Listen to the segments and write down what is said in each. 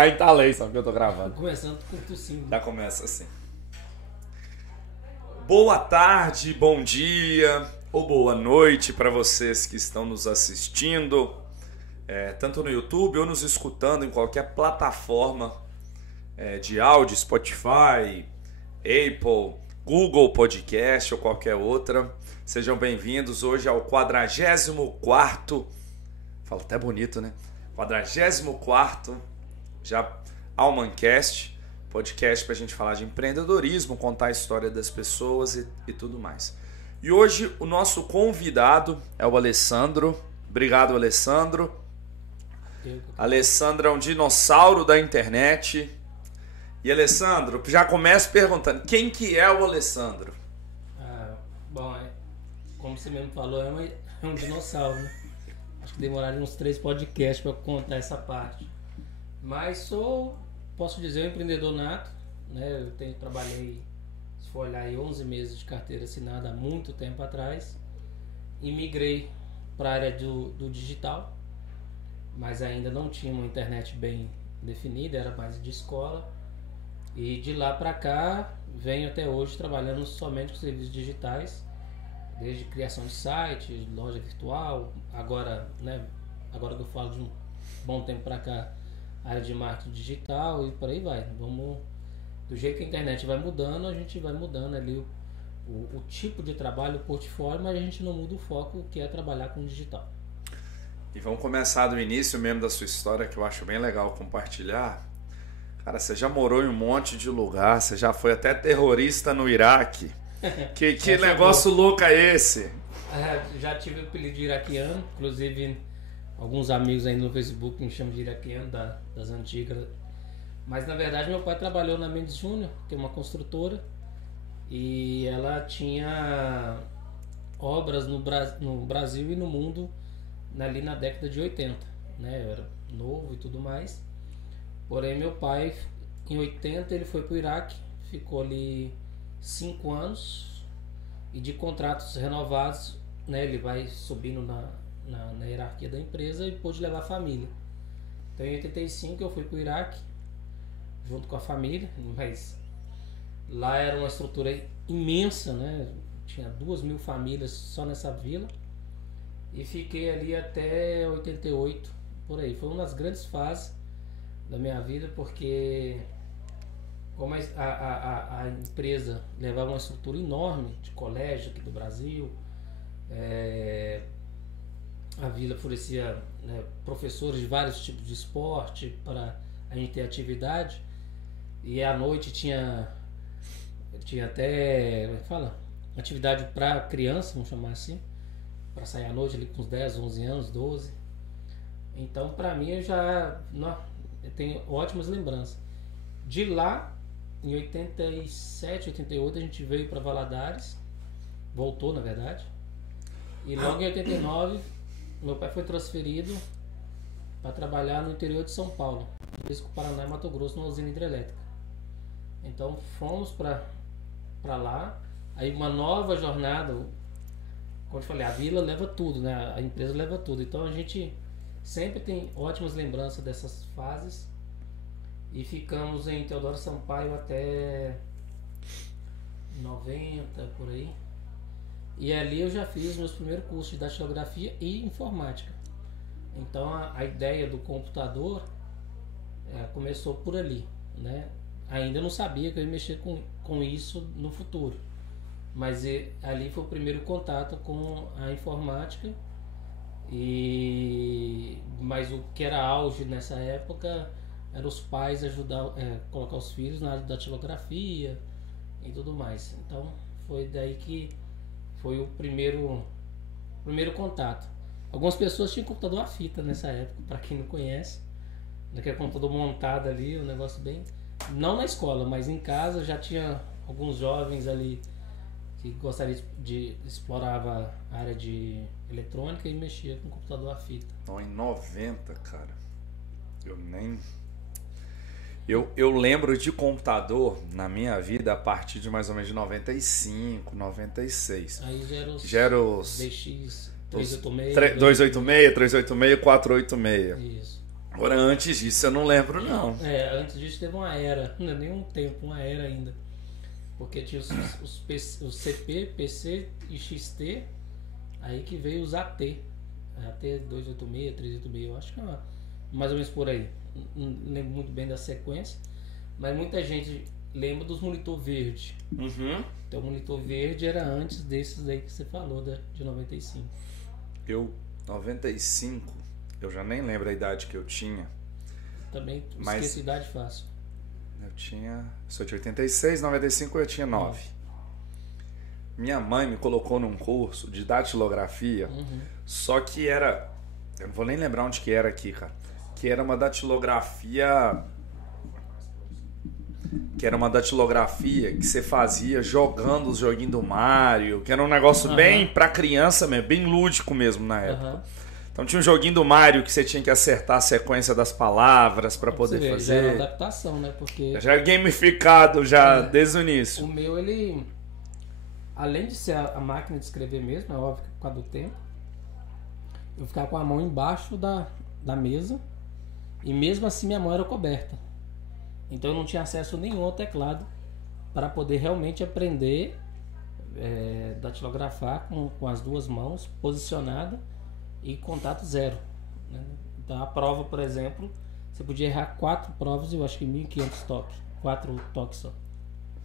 Aí tá lei, só que eu tô gravando. Começando com tossindo. Já começa assim. Boa tarde, bom dia ou boa noite para vocês que estão nos assistindo, tanto no YouTube ou nos escutando em qualquer plataforma de áudio, Spotify, Apple, Google Podcast ou qualquer outra. Sejam bem-vindos hoje ao 44º, fala até bonito, né? 44º já Almancast, podcast para a gente falar de empreendedorismo, contar a história das pessoas e tudo mais. E hoje o nosso convidado é o Alessandro. Obrigado, Alessandro. Alessandro é um dinossauro da internet. E Alessandro, já começo perguntando, quem que é o Alessandro? Bom, como você mesmo falou, é um dinossauro, né? Acho que demoraria uns 3 podcasts para contar essa parte. Mas posso dizer, um empreendedor nato, né? Trabalhei, se for olhar aí, 11 meses de carteira assinada há muito tempo atrás. E migrei para a área do digital, mas ainda não tinha uma internet bem definida, era mais de escola. E de lá para cá, venho até hoje trabalhando somente com serviços digitais, desde criação de site, loja virtual, agora que eu falo de um bom tempo para cá, área de marketing digital e por aí vai. Do jeito que a internet vai mudando, a gente vai mudando ali o tipo de trabalho, o portfólio, mas a gente não muda o foco, que é trabalhar com digital. E vamos começar do início mesmo da sua história, que eu acho bem legal compartilhar. Cara, você já morou em um monte de lugar, você já foi até terrorista no Iraque. Que negócio louco é esse? Já tive o apelido de iraquiano, inclusive alguns amigos aí no Facebook me chamam de iraquiano, das antigas. Mas na verdade meu pai trabalhou na Mendes Júnior, que é uma construtora, e ela tinha obras no Brasil e no mundo ali na década de 80, né? Eu era novo e tudo mais. Porém, meu pai, em 80, ele foi para o Iraque, ficou ali 5 anos, e de contratos renovados, né, ele vai subindo na hierarquia da empresa e pôde levar a família. Então, em 85, eu fui para o Iraque, junto com a família, mas lá era uma estrutura imensa, né? Tinha 2.000 famílias só nessa vila, e fiquei ali até 88, por aí. Foi uma das grandes fases da minha vida, porque como a empresa levava uma estrutura enorme de colégio aqui do Brasil, a vila oferecia, né, professores de vários tipos de esporte para a gente ter atividade, e à noite tinha até, como é que fala? Atividade para criança, vamos chamar assim, para sair à noite ali com uns 10, 11 anos, 12. Então, para mim, eu tenho ótimas lembranças. De lá, em 87, 88, a gente veio para Valadares. Voltou, na verdade. E logo em 89, meu pai foi transferido para trabalhar no interior de São Paulo, com Paraná e Mato Grosso, numa usina hidrelétrica. Então, fomos para lá. Aí uma nova jornada. Como eu falei, a vila leva tudo, né? A empresa leva tudo. Então, a gente sempre tem ótimas lembranças dessas fases. E ficamos em Teodoro Sampaio até 90, por aí. E ali eu já fiz meus primeiros cursos de datilografia e informática. Então a ideia do computador começou por ali, né? Ainda não sabia que eu ia mexer com isso no futuro. Mas ali foi o primeiro contato com a informática. Mas o que era auge nessa época era os pais ajudar, colocar os filhos na área da datilografia e tudo mais. Então foi daí que foi o primeiro contato. Algumas pessoas tinham computador a fita nessa época, para quem não conhece. Naquele computador montado ali, um negócio bem... Não na escola, mas em casa já tinha alguns jovens ali que gostariam de explorar a área de eletrônica e mexia com computador a fita. Não, em 90, cara, eu lembro de computador na minha vida a partir de mais ou menos de 95, 96. Aí já era os DX 386, 286, 386, 486. Isso. Agora, antes disso, eu não lembro, não. Antes disso teve uma era, não é nem um tempo, uma era ainda. Porque tinha os CP, PC e XT, aí que veio os AT. AT 286, 386, eu acho que é mais ou menos por aí. Não lembro muito bem da sequência, mas muita gente lembra dos monitor verde. Uhum. Então o monitor verde era antes desses aí que você falou, de 95. 95, eu já nem lembro a idade que eu tinha. Também esqueci a idade fácil. Sou de 86, 95 eu tinha 9. Minha mãe me colocou num curso de datilografia, só que era, eu não vou nem lembrar onde que era aqui, cara, que era uma datilografia que você fazia jogando os joguinhos do Mario, que era um negócio bem pra criança mesmo, bem lúdico mesmo na época. Então tinha um joguinho do Mario que você tinha que acertar a sequência das palavras pra poder fazer. Já era adaptação, né? Porque já era gamificado desde o início. O meu, ele, além de ser a máquina de escrever mesmo, é óbvio que por causa do tempo, eu ficava com a mão embaixo da mesa e mesmo assim minha mão era coberta. Então eu não tinha acesso nenhum ao teclado para poder realmente aprender datilografar com as duas mãos posicionada e contato zero, né? Então a prova, por exemplo, você podia errar 4 provas e eu acho que 1.500 toques, 4 toques só.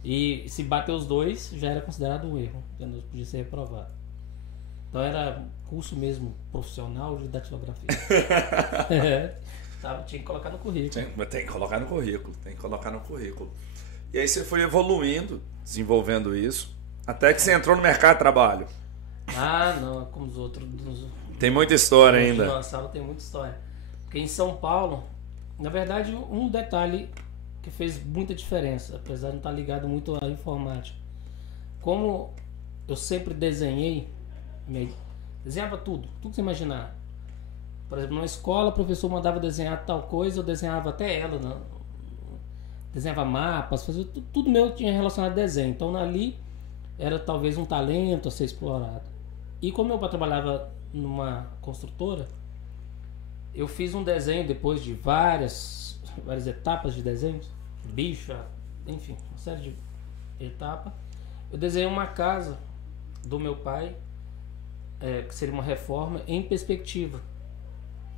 E se bater os dois já era considerado um erro, entendeu? Podia ser reprovado. Então era curso mesmo profissional de datilografia. Tinha que colocar no currículo. Tem que colocar no currículo. E aí você foi evoluindo, desenvolvendo isso, até que você entrou no mercado de trabalho. Não, como os outros. Tem muita história ainda. Na sala tem muita história. Porque em São Paulo, na verdade, um detalhe que fez muita diferença, apesar de não estar ligado muito à informática. Como eu sempre desenhava tudo que você imaginar. Por exemplo, na escola o professor mandava desenhar tal coisa, eu desenhava até ela, né? Desenhava mapas, fazia tudo meu tinha relacionado a desenho. Então ali era talvez um talento a ser explorado. E como meu pai trabalhava numa construtora, eu fiz um desenho depois de várias etapas de desenho, bicho, enfim, uma série de etapas. Eu desenhei uma casa do meu pai, que seria uma reforma em perspectiva,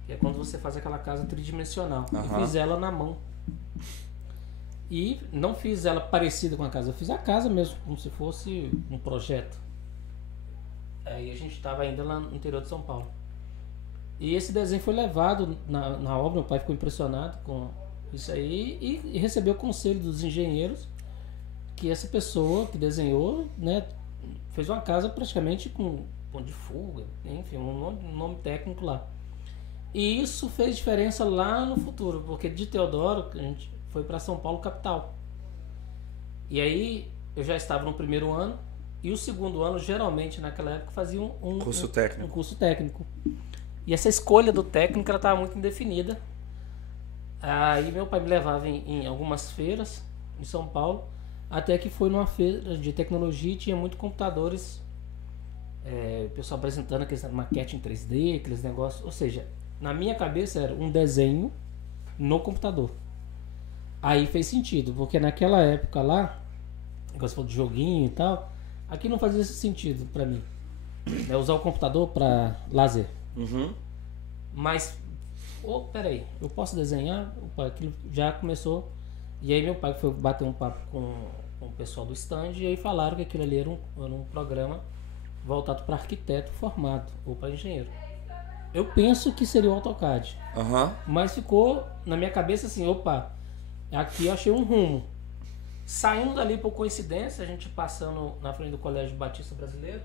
que é quando você faz aquela casa tridimensional. Eu fiz ela na mão. E não fiz ela parecida com a casa, eu fiz a casa mesmo, como se fosse um projeto. Aí a gente estava ainda lá no interior de São Paulo. E esse desenho foi levado na obra, meu pai ficou impressionado com isso aí e recebeu o conselho dos engenheiros que essa pessoa que desenhou, né, fez uma casa praticamente com ponto de fuga, enfim, um nome técnico lá. E isso fez diferença lá no futuro, porque de Teodoro a gente foi para São Paulo capital. E aí eu já estava no primeiro ano. E o segundo ano, geralmente, naquela época, fazia um curso técnico. E essa escolha do técnico, ela estava muito indefinida. Aí meu pai me levava em algumas feiras em São Paulo, até que foi numa feira de tecnologia e tinha muitos computadores, o pessoal apresentando aqueles maquete em 3D, aqueles negócios. Ou seja, na minha cabeça era um desenho no computador. Aí fez sentido, porque naquela época lá, você falou de joguinho e tal, aqui não fazia esse sentido pra mim. Usar o computador pra lazer. Mas, peraí, eu posso desenhar? Opa, aquilo já começou. E aí meu pai foi bater um papo com o pessoal do stand e aí falaram que aquilo ali era um programa voltado para arquiteto formado ou para engenheiro. Eu penso que seria o AutoCAD. Mas ficou na minha cabeça assim, aqui eu achei um rumo. Saindo dali por coincidência, a gente passando na frente do Colégio Batista Brasileiro,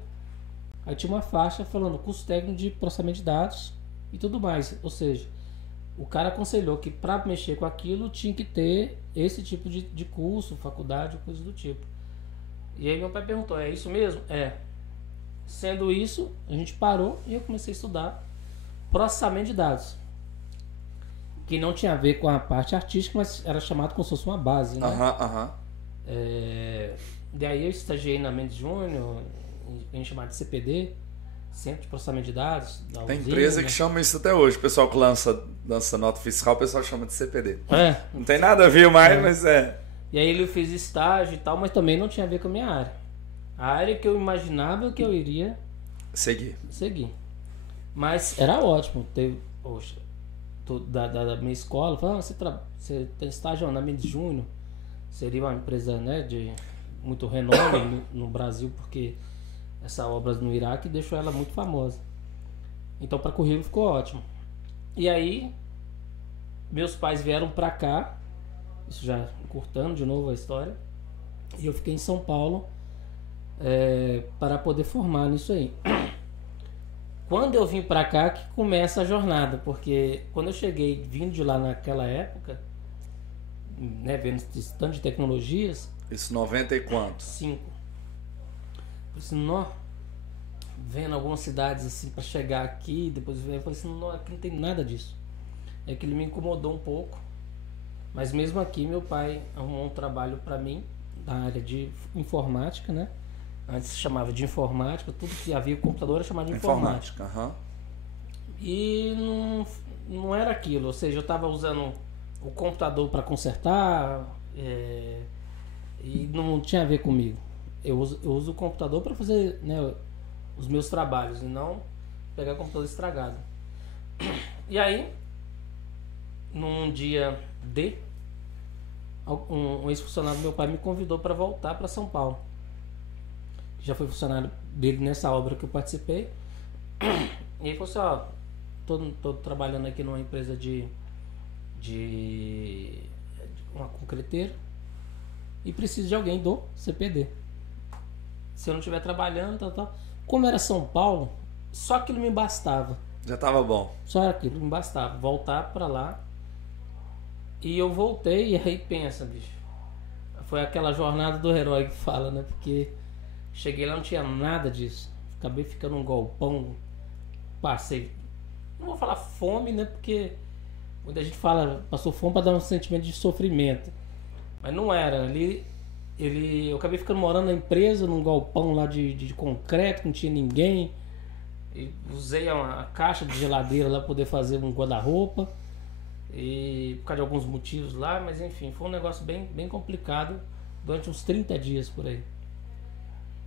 aí tinha uma faixa falando curso técnico de processamento de dados e tudo mais. Ou seja, o cara aconselhou que para mexer com aquilo tinha que ter esse tipo de curso, faculdade, coisa do tipo. E aí meu pai perguntou, é isso mesmo? Sendo isso, a gente parou e eu comecei a estudar processamento de dados. Que não tinha a ver com a parte artística, mas era chamado como se fosse uma base, né? Daí eu estagiei na Mendes Júnior, a gente chamava de CPD, centro de processamento de dados. Da Tem usina, empresa né? que chama isso até hoje. O pessoal que lança nota fiscal, o pessoal chama de CPD. É. Não tem nada a ver mais, mas é. E aí eu fiz estágio e tal, mas também não tinha a ver com a minha área. A área que eu imaginava que eu iria Seguir. seguir. Mas era ótimo. Poxa, da minha escola, falava, você tem estágio na Mendes Júnior, seria uma empresa, né, de muito renome no Brasil, porque essa obra no Iraque deixou ela muito famosa. Então para currículo ficou ótimo. E aí meus pais vieram para cá, isso já encurtando de novo a história, e eu fiquei em São Paulo para poder formar nisso aí. Quando eu vim para cá que começa a jornada, porque quando eu cheguei vindo de lá naquela época, né, vendo esse tanto de tecnologias, Isso 90 e quanto? 5. Falei assim, vendo algumas cidades assim para chegar aqui, depois eu falei assim, não, aqui não tem nada disso. É que ele me incomodou um pouco, mas mesmo aqui meu pai arrumou um trabalho para mim na área de informática, né? Antes se chamava de informática, tudo que havia computador era chamado de informática. Aham. E não era aquilo, ou seja, eu estava usando o computador para consertar e não tinha a ver comigo. Eu uso o computador para fazer, né, os meus trabalhos e não pegar o computador estragado. E aí, num dia um ex-funcionário do meu pai me convidou para voltar para São Paulo. Já foi funcionário dele nessa obra que eu participei. E ele falou assim, tô trabalhando aqui numa empresa de uma concreteira e preciso de alguém do CPD. Se eu não estiver trabalhando, tal. Como era São Paulo, só aquilo me bastava. Já tava bom. Só aquilo me bastava. Voltar para lá. E eu voltei e aí pensa, bicho. Foi aquela jornada do herói que fala, né? Porque cheguei lá, não tinha nada disso. Acabei ficando num galpão. Passei. Não vou falar fome, né? Porque muita gente fala, passou fome para dar um sentimento de sofrimento. Mas não era. Ali, eu acabei ficando morando na empresa, num galpão lá de concreto, que não tinha ninguém. E usei a caixa de geladeira lá para poder fazer um guarda-roupa. E por causa de alguns motivos lá, mas enfim, foi um negócio bem, bem complicado durante uns 30 dias por aí.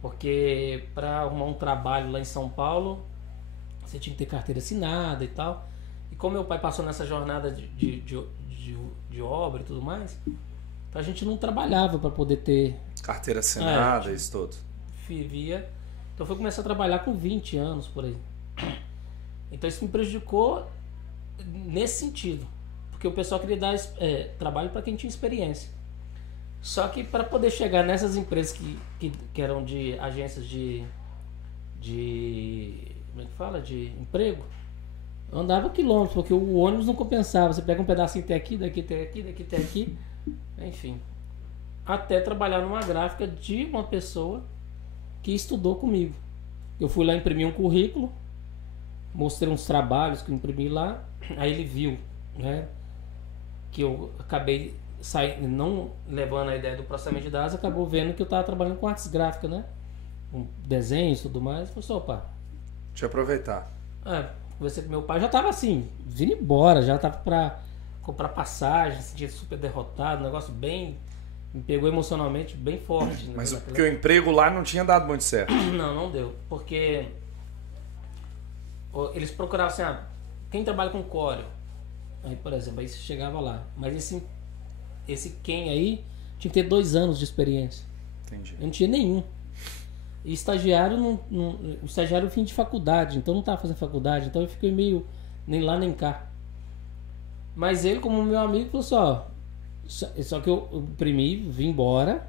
Porque para arrumar um trabalho lá em São Paulo, você tinha que ter carteira assinada e tal. E como meu pai passou nessa jornada de obra e tudo mais, então a gente não trabalhava para poder ter Carteira assinada, isso tudo. Vivia. Então foi começar a trabalhar com 20 anos por aí. Então isso me prejudicou nesse sentido. Porque o pessoal queria dar trabalho para quem tinha experiência. Só que para poder chegar nessas empresas que eram de agências de como é que fala? De emprego, eu andava quilômetros, porque o ônibus não compensava. Você pega um pedacinho até aqui, daqui até aqui, daqui até aqui. Enfim. Até trabalhar numa gráfica de uma pessoa que estudou comigo. Eu fui lá imprimir um currículo, mostrei uns trabalhos que eu imprimi lá, aí ele viu, né? Que eu acabei não levando a ideia do processamento de dados, acabou vendo que eu estava trabalhando com artes gráficas, né? Com desenhos e tudo mais. Falei assim, opa. Deixa eu aproveitar. Conversei com meu pai, já estava assim, vindo embora, já estava para comprar passagem, se sentia super derrotado, um negócio bem. Me pegou emocionalmente bem forte. Né? Mas porque o emprego lá não tinha dado muito certo. Não deu. Porque eles procuravam assim, quem trabalha com Corel? Aí, por exemplo, aí você chegava lá. Mas esse quem aí tinha que ter 2 anos de experiência. Entendi. Eu não tinha nenhum. E estagiário, estagiário fim de faculdade, então não estava fazendo faculdade, então eu fiquei meio nem lá nem cá. Mas ele, como meu amigo, falou assim, só que eu imprimi, vim embora.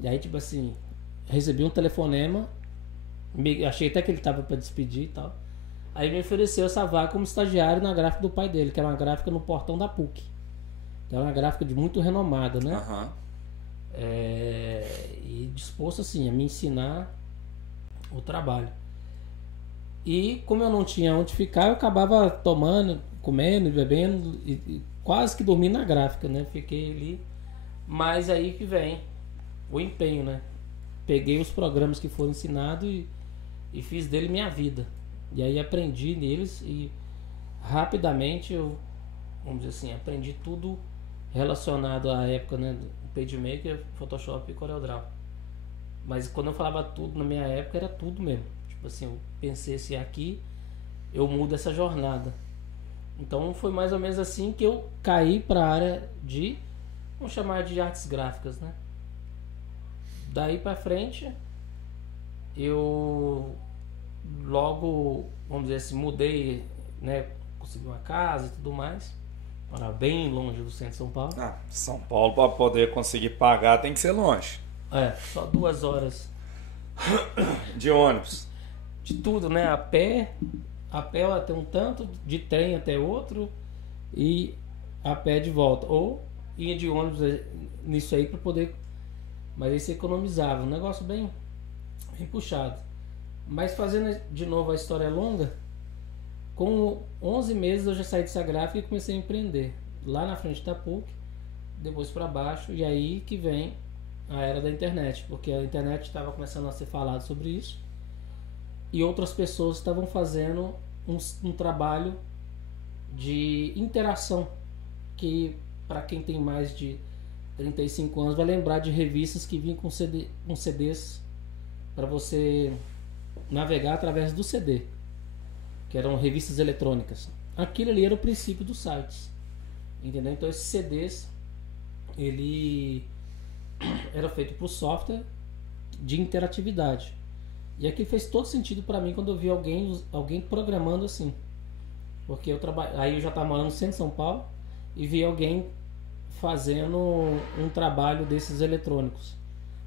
E aí, tipo assim, recebi um telefonema, achei até que ele estava para despedir e tal. Aí me ofereceu essa vaga como estagiário na gráfica do pai dele, que era uma gráfica no portão da PUC. Então era uma gráfica de muito renomada, né? Uhum. E disposto assim a me ensinar o trabalho. E como eu não tinha onde ficar, eu acabava tomando, comendo e bebendo e quase que dormi na gráfica, né? Fiquei ali. Mas aí que vem o empenho, né? Peguei os programas que foram ensinados e fiz dele minha vida. E aí aprendi neles e rapidamente eu, vamos dizer assim, aprendi tudo relacionado à época, né, do PageMaker, Photoshop e CorelDRAW. Mas quando eu falava tudo na minha época era tudo mesmo. Tipo assim, eu pensei se aqui eu mudo essa jornada. Então foi mais ou menos assim que eu caí para a área de, vamos chamar de artes gráficas, né? Daí para frente eu logo, vamos dizer assim, mudei, né? Consegui uma casa e tudo mais. Para bem longe do centro de São Paulo. São Paulo, para poder conseguir pagar, tem que ser longe. Só 2 horas. De ônibus. De tudo, né? A pé até um tanto, de trem até outro e a pé de volta. Ou ia de ônibus nisso aí para poder. Mas aí você economizava. Um negócio bem puxado. Mas fazendo de novo a história longa, com 11 meses eu já saí dessa gráfica e comecei a empreender. Lá na frente da PUC, depois para baixo, e aí que vem a era da internet, porque a internet estava começando a ser falado sobre isso e outras pessoas estavam fazendo um trabalho de interação que, para quem tem mais de 35 anos, vai lembrar de revistas que vinham com CDs para você navegar através do CD, que eram revistas eletrônicas. Aquilo ali era o princípio dos sites, entendeu? Então esses CDs ele era feito por software de interatividade, e aqui fez todo sentido para mim quando eu vi alguém programando assim, porque aí eu já estava morando no centro de São Paulo e vi alguém fazendo um trabalho desses eletrônicos.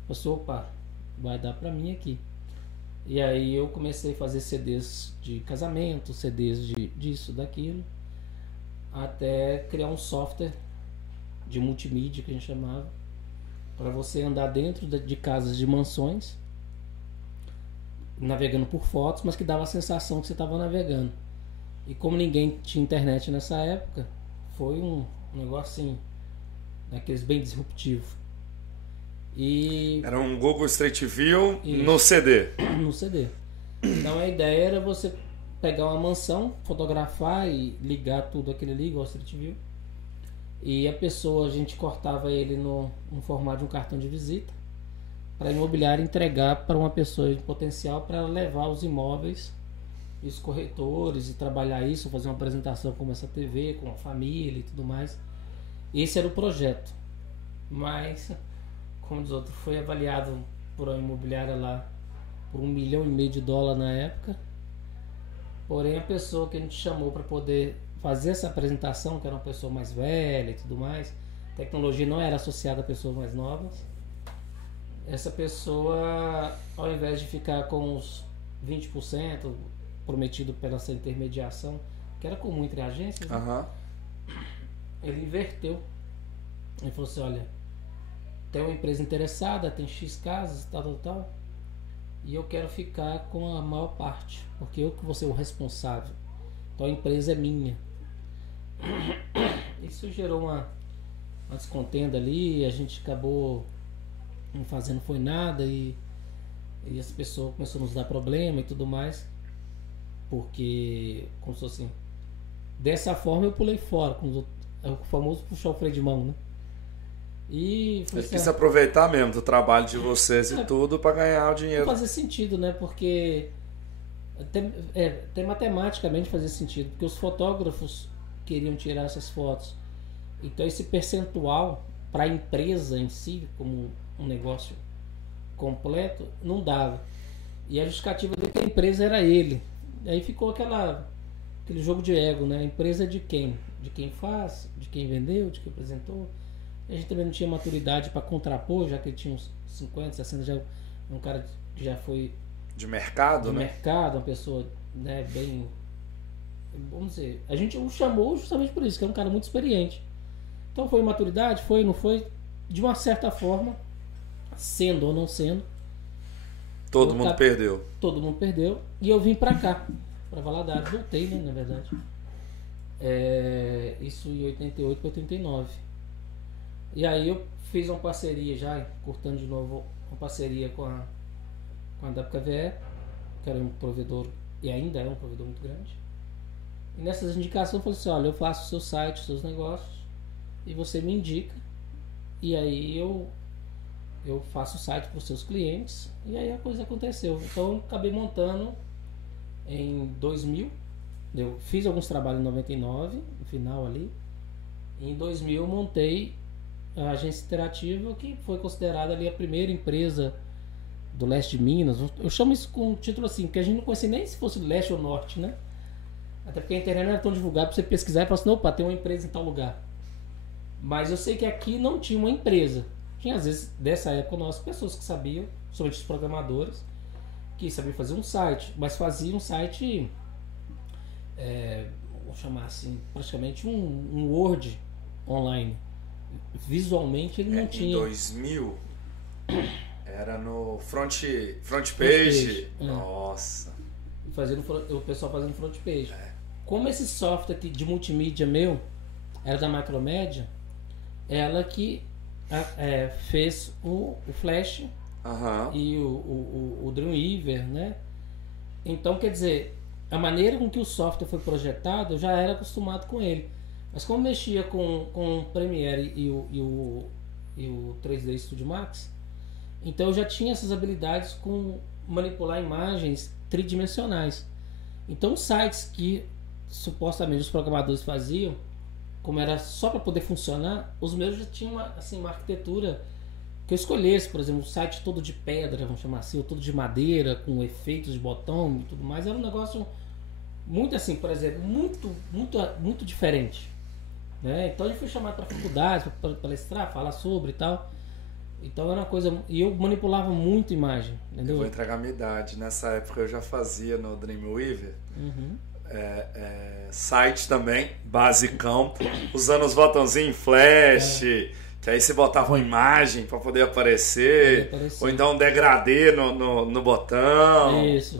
Eu falei, opa, vai dar para mim aqui. E aí eu comecei a fazer CDs de casamento, CDs disso, daquilo, até criar um software de multimídia que a gente chamava, para você andar dentro de casas de mansões, navegando por fotos, mas que dava a sensação que você estava navegando. E como ninguém tinha internet nessa época, foi um negócio assim, daqueles bem disruptivo. Era um Google Street View no CD. No CD. Então a ideia era você pegar uma mansão, fotografar e ligar tudo aquilo ali, igual Street View. E a gente cortava ele no formato de um cartão de visita, para a imobiliária entregar para uma pessoa em potencial para levar os imóveis e os corretores e trabalhar isso, fazer uma apresentação como essa TV, com a família e tudo mais. Esse era o projeto. Mas, como diz outro, foi avaliado por uma imobiliária lá por $1,5 milhão na época. Porém, a pessoa que a gente chamou para poder fazer essa apresentação, que era uma pessoa mais velha e tudo mais, tecnologia não era associada a pessoas mais novas. Essa pessoa, ao invés de ficar com os 20% prometido pela essa intermediação, que era comum entre agências, né? Ele inverteu. Ele falou assim, olha, tem uma empresa interessada, tem X casas, tal, e eu quero ficar com a maior parte, porque eu que vou ser o responsável. Então a empresa é minha. Isso gerou uma descontenda ali, a gente acabou não fazendo foi nada e as pessoas começaram a nos dar problema e tudo mais, porque, como se fosse assim, dessa forma eu pulei fora, é o famoso puxar o freio de mão, né? E ele quis aproveitar mesmo do trabalho de vocês e tudo para ganhar o dinheiro. Não fazia sentido, né? Porque até matematicamente fazia sentido, porque os fotógrafos queriam tirar essas fotos. Então esse percentual para a empresa em si, como um negócio completo, não dava. E a justificativa de que a empresa era ele. E aí ficou aquele jogo de ego, né? A empresa é de quem? De quem faz, de quem vendeu, de quem apresentou. A gente também não tinha maturidade para contrapor, já que ele tinha uns 50, 60, já um cara que já foi de mercado, de né? mercado, uma pessoa, né, bem, vamos dizer, a gente o chamou justamente por isso, que é um cara muito experiente. Então foi maturidade, foi, não foi, de uma certa forma, sendo ou não sendo, todo mundo perdeu. Todo mundo perdeu. E eu vim pra cá, pra Valadares, voltei, né, na verdade. Isso em 88 para 89. E aí eu fiz uma parceria já, cortando de novo, uma parceria com a WKVE, que era um provedor, e ainda é um provedor muito grande. E nessas indicações eu falei assim, olha, eu faço o seu site, os seus negócios, e você me indica, e aí eu faço o site para os seus clientes, e aí a coisa aconteceu. Então eu acabei montando em 2000, eu fiz alguns trabalhos em 99, no final ali. Em 2000 eu montei a agência interativa, que foi considerada ali a primeira empresa do leste de Minas. Eu chamo isso com um título assim, porque a gente não conhecia nem se fosse leste ou norte, né? Até porque a internet não era tão divulgada para você pesquisar e falar assim, opa, tem uma empresa em tal lugar. Mas eu sei que aqui não tinha uma empresa. Tinha, às vezes, dessa época, nós, pessoas que sabiam, somente os programadores, que sabiam fazer um site, mas faziam um site, vamos chamar assim, praticamente um Word online. Visualmente ele não tinha. Em 2000, era no front page. Nossa. O pessoal fazendo front page. Como esse software aqui de multimídia meu era da Macromédia, ela que fez o Flash e o Dreamweaver, né? Então, quer dizer, a maneira com que o software foi projetado, eu já era acostumado com ele. Mas como mexia com o Premiere e o 3D Studio Max, então eu já tinha essas habilidades com manipular imagens tridimensionais. Então os sites que supostamente os programadores faziam, como era só para poder funcionar, os meus já tinham uma arquitetura que eu escolhesse, por exemplo, um site todo de pedra, vamos chamar assim, ou todo de madeira, com efeitos de botão e tudo mais, era um negócio muito assim, por exemplo, muito diferente, né? Então a gente foi chamado para faculdade, para palestrar, falar sobre e tal. Então era uma coisa, e eu manipulava muito imagem, entendeu? Eu vou entregar a minha idade. Nessa época eu já fazia no Dreamweaver. Site também, basicão, usando os botãozinhos flash, que aí você botava uma imagem para poder aparecer, ou então um degradê no botão. Isso.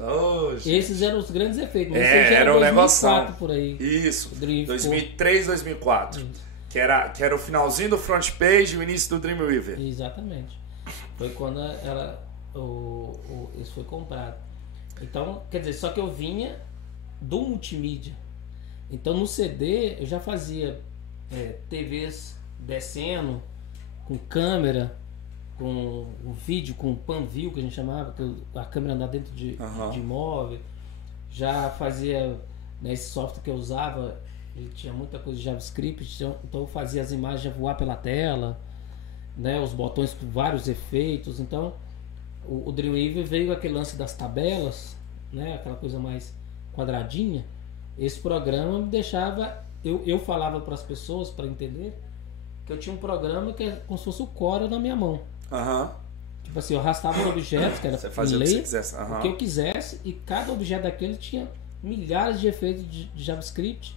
Esses eram os grandes efeitos. Era um negócio por aí. Isso, 2003, 2004. Isso. Que era o finalzinho do front page e o início do Dreamweaver. Exatamente. Foi quando isso foi comprado. Então, quer dizer, só que eu vinha do multimídia. Então no CD eu já fazia TVs descendo, com câmera, com um vídeo, com pan-view que a gente chamava, que a câmera andava dentro de imóvel. Já fazia, né, esse software que eu usava, ele tinha muita coisa de JavaScript, então eu fazia as imagens voar pela tela, né, os botões com vários efeitos. Então o Dreamweaver veio com aquele lance das tabelas, né, aquela coisa mais quadradinha. Esse programa me deixava, eu falava para as pessoas para entender que eu tinha um programa que é como se fosse o Corel na minha mão. Tipo assim, eu arrastava os objetos, que era você fazia o que eu quisesse, e cada objeto daquele tinha milhares de efeitos de JavaScript,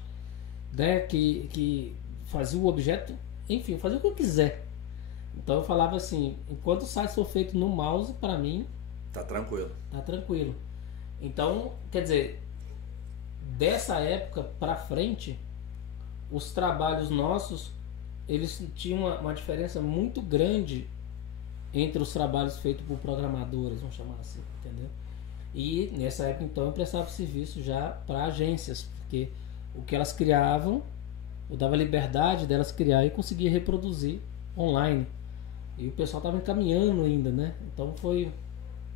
né, que fazia o objeto, enfim, eu fazia o que eu quiser. Então eu falava assim, enquanto o site for feito no mouse, para mim tá tranquilo. Então, quer dizer, dessa época para frente, os trabalhos nossos, eles tinham uma diferença muito grande entre os trabalhos feitos por programadores, vamos chamar assim, entendeu? E nessa época então eu prestava serviço já para agências, porque o que elas criavam, eu dava liberdade delas criar e conseguia reproduzir online. E o pessoal estava encaminhando ainda, né? Então foi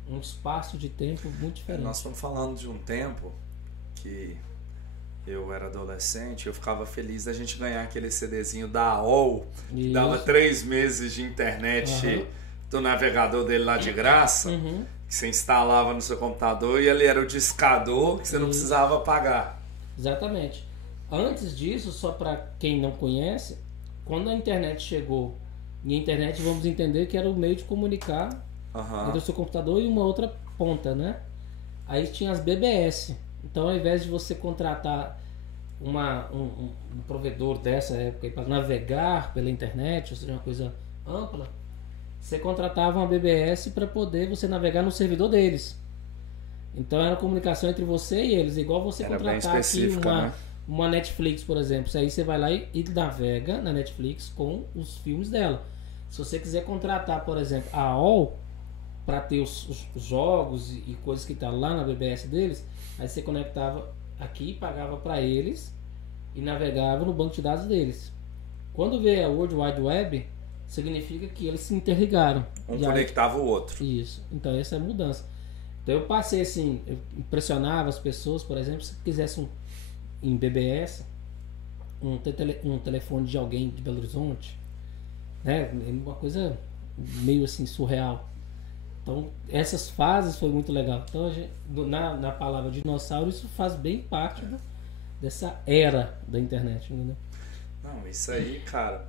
um espaço de tempo muito diferente. Nós estamos falando de um tempo que eu era adolescente, eu ficava feliz da gente ganhar aquele CDzinho da AOL, que dava 3 meses de internet do navegador dele lá de graça, que você instalava no seu computador e ele era o discador que você não precisava pagar. Exatamente. Antes disso, só para quem não conhece, quando a internet chegou, e a internet vamos entender que era o meio de comunicar entre o seu computador e uma outra ponta, né? Aí tinha as BBS. Então, ao invés de você contratar um provedor dessa época para navegar pela internet, ou seja, uma coisa ampla, você contratava uma BBS para poder você navegar no servidor deles. Então, era comunicação entre você e eles, igual você era contratar aqui uma Netflix, por exemplo. Aí você vai lá e navega na Netflix com os filmes dela. Se você quiser contratar, por exemplo, a AOL, para ter os jogos e coisas que tá lá na BBS deles, aí você conectava aqui, pagava para eles e navegava no banco de dados deles. Quando veio a World Wide Web, significa que eles se interligaram. Um conectava o outro. Isso. Então essa é a mudança. Então eu passei assim, eu impressionava as pessoas, por exemplo, se quisesse em BBS um telefone de alguém de Belo Horizonte, né? Uma coisa meio assim surreal. Então essas fases foi muito legal. Então na palavra dinossauro isso faz bem parte dessa era da internet, entendeu? Não, isso aí, cara,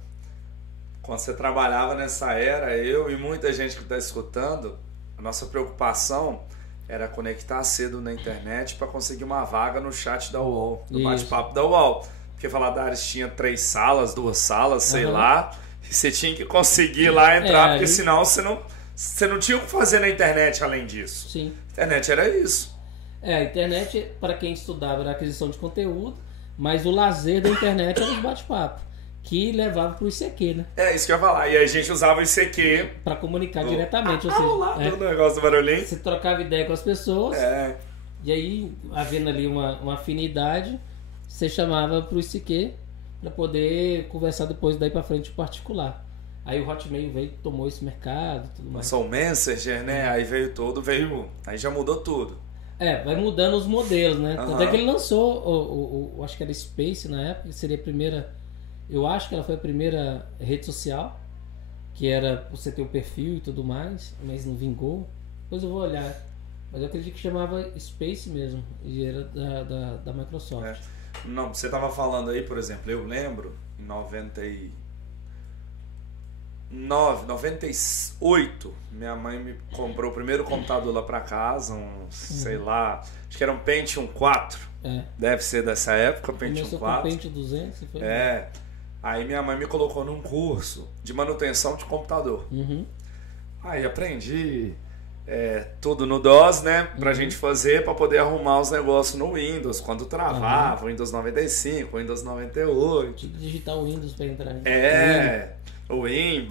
quando você trabalhava nessa era, eu e muita gente que está escutando, a nossa preocupação era conectar cedo na internet para conseguir uma vaga no chat da UOL, no bate-papo da UOL. Porque Valadares tinha 3 salas, 2 salas, sei lá, e você tinha que conseguir lá entrar, porque senão você não tinha o que fazer na internet além disso. Sim. A internet era isso. A internet, para quem estudava, era aquisição de conteúdo, mas o lazer da internet era os bate-papo, que levava pro ICQ, né? É isso que eu ia falar. E a gente usava o ICQ para comunicar diretamente, ou seja, do negócio do barulhinho. Você trocava ideia com as pessoas, e aí, havendo ali uma afinidade, você chamava pro ICQ para poder conversar depois daí para frente em particular. Aí o Hotmail veio, tomou esse mercado, tudo mais. Lançou o Messenger, né? Aí aí já mudou tudo. Vai mudando os modelos, né? Tanto é que ele lançou, acho que era Space na época, que seria a primeira, eu acho que ela foi a primeira rede social, que era você ter o perfil e tudo mais, mas não vingou. Depois eu vou olhar. Mas eu acredito que chamava Space mesmo, e era da Microsoft. Não, você tava falando aí, por exemplo, eu lembro, em 98, minha mãe me comprou o primeiro computador lá pra casa, sei lá, acho que era um Pentium 4. Deve ser dessa época, Pentium 4. Começou com Pentium 200 e foi... Aí minha mãe me colocou num curso de manutenção de computador. Aí aprendi tudo no DOS, né? Pra gente fazer, pra poder arrumar os negócios no Windows, quando travava, Windows 95, Windows 98. Tinha que digitar o Windows pra entrar. O Win,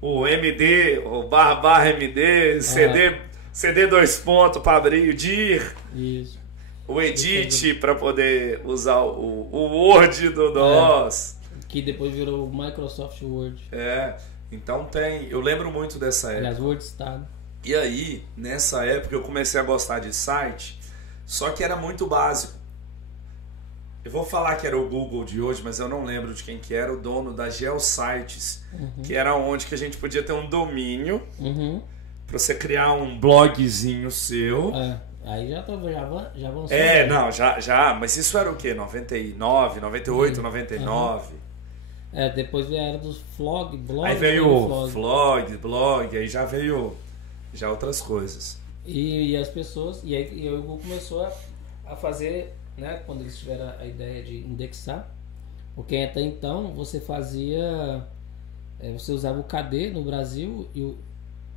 o MD, o barra MD, CD 2 pontos para abrir o DIR. Isso. O Edit para poder usar o Word do DOS. Que depois virou o Microsoft Word. Então eu lembro muito dessa época. Aliás, Word está. E aí, nessa época eu comecei a gostar de site, só que era muito básico. Eu vou falar que era o Google de hoje, mas eu não lembro de quem que era o dono da Geosites, que era onde que a gente podia ter um domínio para você criar um blogzinho seu. Aí já avançou. Não, já, mas isso era o quê? 99, 98, 99. Depois veio a era dos blog. Aí veio o blog, aí já veio outras coisas. E as pessoas, e aí o Google começou a fazer, né, quando eles tiveram a ideia de indexar, porque até então você fazia, você usava o KD no Brasil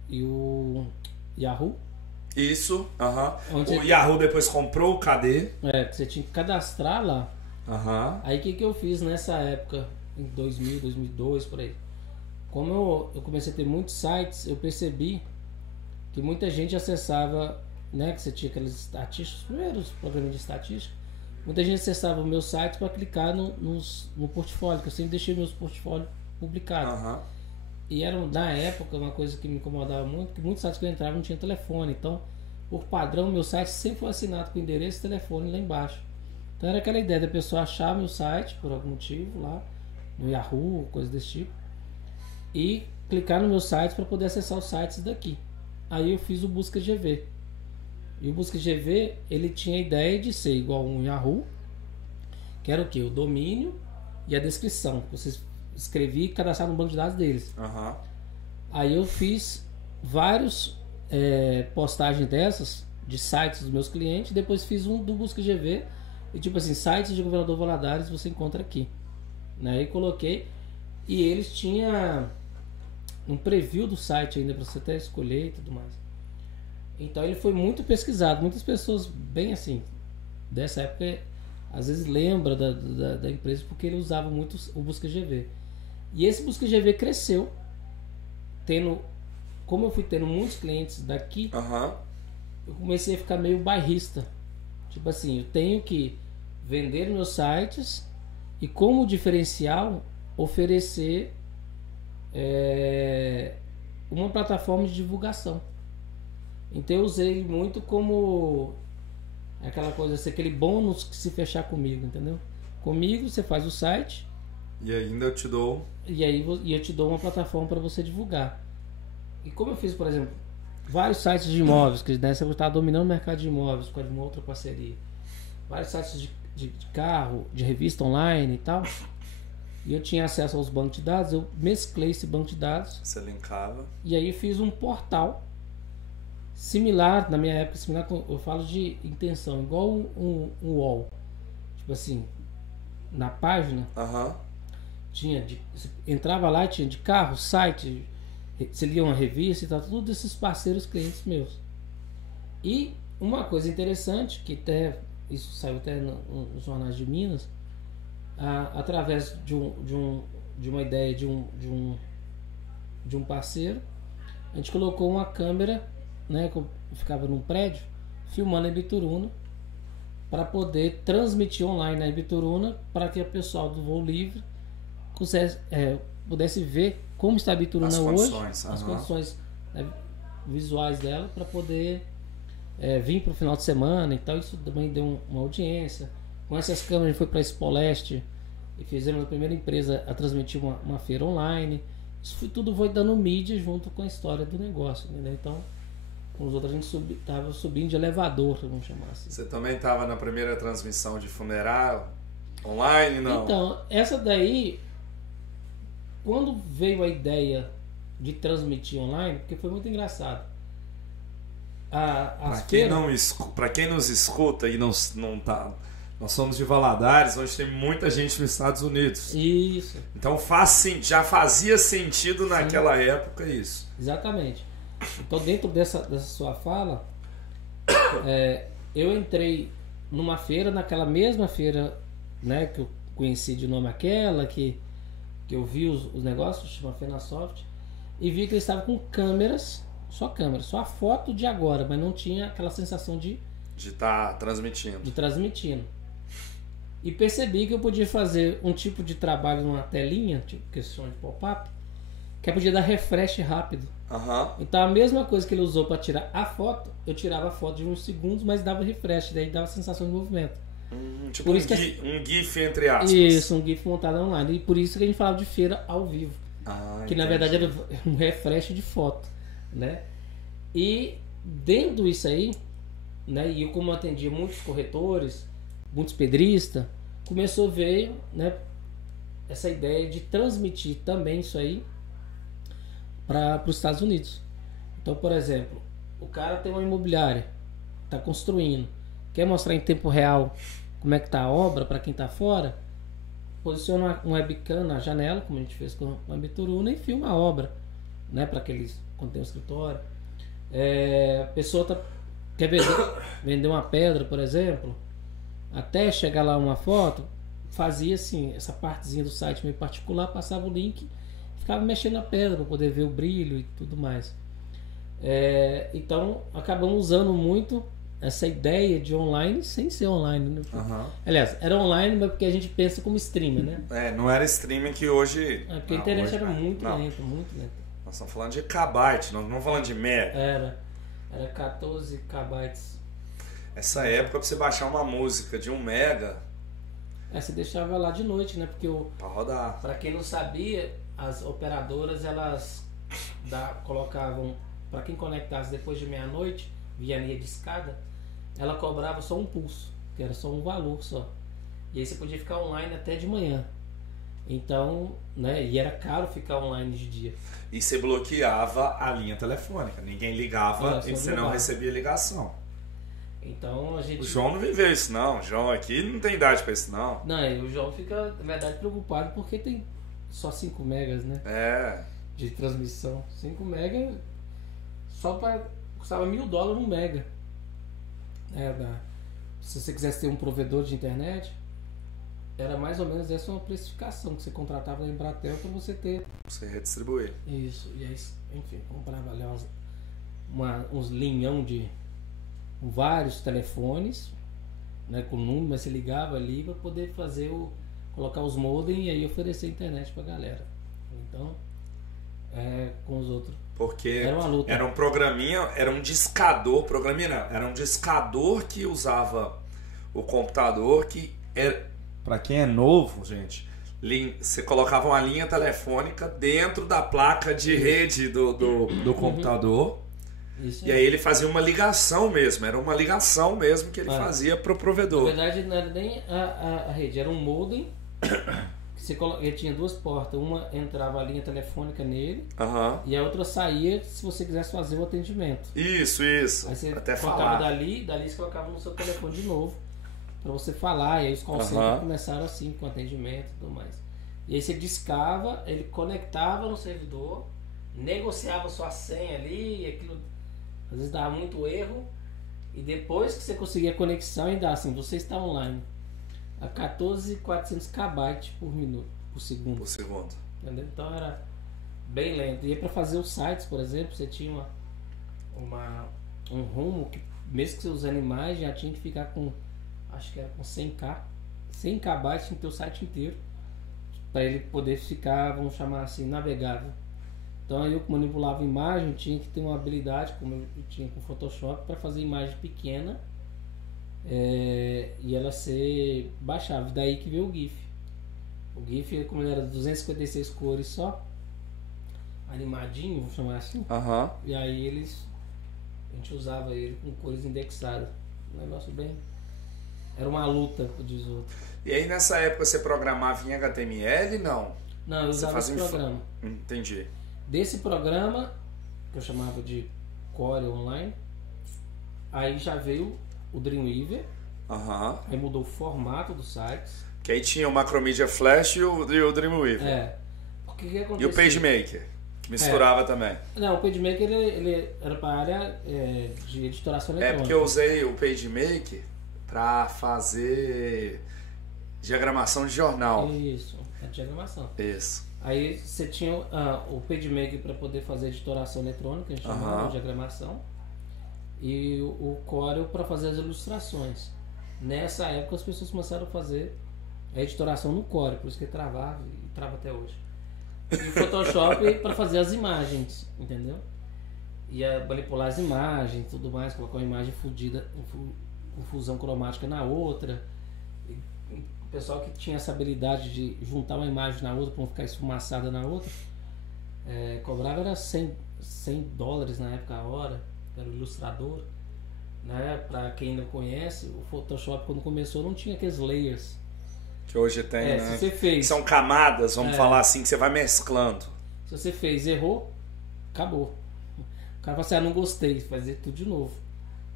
e o Yahoo. Isso, o Yahoo depois comprou o KD. Que você tinha que cadastrar lá. Aí o que eu fiz nessa época, em 2000, 2002, por aí? Como eu comecei a ter muitos sites, eu percebi que muita gente acessava, né, que você tinha aqueles estatísticos, os primeiros programas de estatística, muita gente acessava o meu site para clicar no portfólio, que eu sempre deixei meus portfólios publicados. E era, na época, uma coisa que me incomodava muito, que muitos sites que eu entrava não tinha telefone. Então, por padrão, meu site sempre foi assinado com endereço e telefone lá embaixo. Então era aquela ideia da pessoa achar meu site, por algum motivo, lá no Yahoo, coisa desse tipo, e clicar no meu site para poder acessar os sites daqui. Aí eu fiz o Busca GV. E o Busca GV, ele tinha a ideia de ser igual um Yahoo, que era o quê? O domínio e a descrição. Você escrevia e cadastrava no banco de dados deles. Aí eu fiz vários postagens dessas de sites dos meus clientes, depois fiz um do Busca GV, e tipo assim, sites de Governador Valadares você encontra aqui. Aí coloquei, e eles tinham um preview do site ainda para você até escolher e tudo mais. Então ele foi muito pesquisado. Muitas pessoas bem assim dessa época às vezes lembram da empresa porque ele usava muito o Busca GV. E esse Busca GV cresceu, tendo como eu fui tendo muitos clientes daqui, Aham. eu comecei a ficar meio bairrista. Tipo assim, eu tenho que vender meus sites e como diferencial oferecer uma plataforma de divulgação. Então eu usei muito como aquela coisa, assim, aquele bônus que se fechar comigo, entendeu? Comigo você faz o site E ainda eu te dou. e aí eu te dou uma plataforma para você divulgar. E como eu fiz, por exemplo, vários sites de imóveis, que nessa eu estava dominando o mercado de imóveis com uma outra parceria. Vários sites de carro, de revista online e tal. E eu tinha acesso aos bancos de dados, eu mesclei esse banco de dados Você linkava. e aí fiz um portal similar, na minha época, similar, eu falo de intenção, igual um UOL. Tipo assim, na página Aham. tinha entrava lá, tinha de carro, site, você lia uma revista e tal, tudo esses parceiros clientes meus. E uma coisa interessante, que até isso saiu até nos jornais de Minas, através de uma ideia de um parceiro, a gente colocou uma câmera, né, que eu ficava num prédio, filmando a Ibituruna, para poder transmitir online na Ibituruna, para que o pessoal do Voo Livre pudesse ver como está a Ibituruna hoje, as condições, né, visuais dela, para poder vir para o final de semana e tal. Isso também deu uma audiência. Com essas câmeras a gente foi para a Expo Leste e fizemos a primeira empresa a transmitir uma feira online. Isso tudo foi dando mídia junto com a história do negócio, entendeu? Então, com os outros a gente estava subindo de elevador, vamos chamar assim. Você também estava na primeira transmissão de funeral online, não? Então, essa daí, quando veio a ideia de transmitir online, porque foi muito engraçado. Para quem nos escuta e não tá, nós somos de Valadares, onde tem muita gente nos Estados Unidos. Isso. Então já fazia sentido naquela época isso. Exatamente. Então, dentro dessa sua fala, eu entrei numa feira, naquela mesma feira, né, que eu conheci de nome aquela, que eu vi os negócios, chama Fenasoft, e vi que eles estavam com câmeras, só a foto de agora, mas não tinha aquela sensação de estar transmitindo. De transmitindo. E percebi que eu podia fazer um tipo de trabalho numa telinha, tipo questão de pop-up, que eu podia dar refresh rápido. Uhum. Então a mesma coisa que ele usou para tirar a foto, eu tirava a foto de uns segundos, mas dava refresh, daí dava sensação de movimento. Tipo um GIF entre aspas. Isso, um GIF montado online. E por isso que a gente falava de feira ao vivo. Que na verdade era um refresh de foto, né? E dentro disso aí, né, e eu como atendia muitos corretores, muitos pedristas, começou a ver, né, essa ideia de transmitir também isso aí para os Estados Unidos. Então, por exemplo, o cara tem uma imobiliária, está construindo, quer mostrar em tempo real como é que está a obra para quem está fora, posiciona um webcam na janela, como a gente fez com a Ibituruna, e filma a obra, né, para aqueles quando tem um escritório. A pessoa quer vender uma pedra, por exemplo, até chegar lá uma foto, fazia assim, essa partezinha do site meio particular, passava o link, ficava mexendo na pedra para poder ver o brilho e tudo mais. Então acabamos usando muito essa ideia de online sem ser online, né? Aliás, era online, mas porque a gente pensa como streamer, né? Não era streaming que hoje... porque a internet era muito lenta, muito lenta. Nós estamos falando de kbyte, nós não estamos falando de mega. Era 14 KB. Essa época, pra você baixar uma música de 1 mega... Você deixava lá de noite, né? Porque pra rodar. Pra quem não sabia, as operadoras, elas colocavam... Pra quem conectasse depois de meia-noite, via linha de escada, ela cobrava só um pulso, que era só um valor só. E aí você podia ficar online até de manhã. Então, né? E era caro ficar online de dia. E você bloqueava a linha telefônica. Ninguém ligava e você não recebia ligação. Então a gente... O João não viveu isso não. O João aqui não tem idade pra isso não. Não, e o João fica, na verdade, preocupado porque tem só 5 megas, né? De transmissão. 5 megas só para... Custava $1.000 1 mega. Se você quisesse ter um provedor de internet, era mais ou menos essa uma precificação que você contratava da Embratel para você ter. Você redistribuir. Isso. E aí, enfim, comprava ali uns linhão de vários telefones, né, com número, mas você ligava ali para poder colocar os modem e aí oferecer internet pra galera. Então, com os outros. Porque era uma luta. Era um programinha, era um discador, era um discador que usava o computador, que era, para quem é novo, gente, você colocava uma linha telefônica dentro da placa de rede do computador. Isso e aí ele fazia uma ligação mesmo, era uma ligação mesmo que ele fazia pro provedor. Na verdade não era nem a rede, era um modem que ele tinha duas portas, uma entrava a linha telefônica nele e a outra saía se você quisesse fazer o atendimento. Isso. Aí você até colocava falar. dali você colocava no seu telefone de novo para você falar, e aí os call centers começaram assim com atendimento e tudo mais. E aí você discava, ele conectava no servidor, negociava sua senha ali, e aquilo às vezes dava muito erro, e depois que você conseguia a conexão, ainda assim, você está online a 14.400 KB por segundo. Por segundo. Entendeu? Então era bem lento. E aí para fazer os sites, por exemplo, você tinha um rumo que, mesmo que você usando imagem, já tinha que ficar com, acho que era com 100k, 100 KB tinha que ter o site inteiro, para ele poder ficar, vamos chamar assim, navegável. Então eu que manipulava imagem tinha que ter uma habilidade, como eu tinha com Photoshop, para fazer imagem pequena e ela ser baixável. Daí que veio o GIF. O GIF, como ele era 256 cores só, animadinho, vamos chamar assim. E aí a gente usava ele com cores indexadas. Um negócio bem... Era uma luta, diz o outro. E aí nessa época você programava em HTML, não? Não, eu usava esse programa. Entendi. Desse programa, que eu chamava de Core Online, aí já veio o Dreamweaver, aí mudou o formato dos sites. Que aí tinha o Macromedia Flash e o Dreamweaver. Porque o que aconteceu? E o PageMaker, que misturava também. Não, o PageMaker ele era para a área de editoração eletrônica. Porque eu usei o PageMaker para fazer diagramação de jornal. Isso, diagramação. Isso. Aí você tinha o PageMaker para poder fazer editoração eletrônica, a gente chamava de diagramação, e o Corel para fazer as ilustrações. Nessa época as pessoas começaram a fazer a editoração no Corel, por isso que ele travava e trava até hoje. E o Photoshop para fazer as imagens, entendeu? Ia manipular as imagens e tudo mais, colocar uma imagem fundida, com fusão cromática na outra. O pessoal que tinha essa habilidade de juntar uma imagem na outra para não ficar esfumaçada na outra, cobrava era $100 na época a hora, era o ilustrador, né? Para quem não conhece, o Photoshop quando começou não tinha aqueles layers que hoje tem, né? Se você fez, são camadas, vamos falar assim, que você vai mesclando. Se você fez, errou, acabou. O cara fala assim, não gostei, fazer tudo de novo.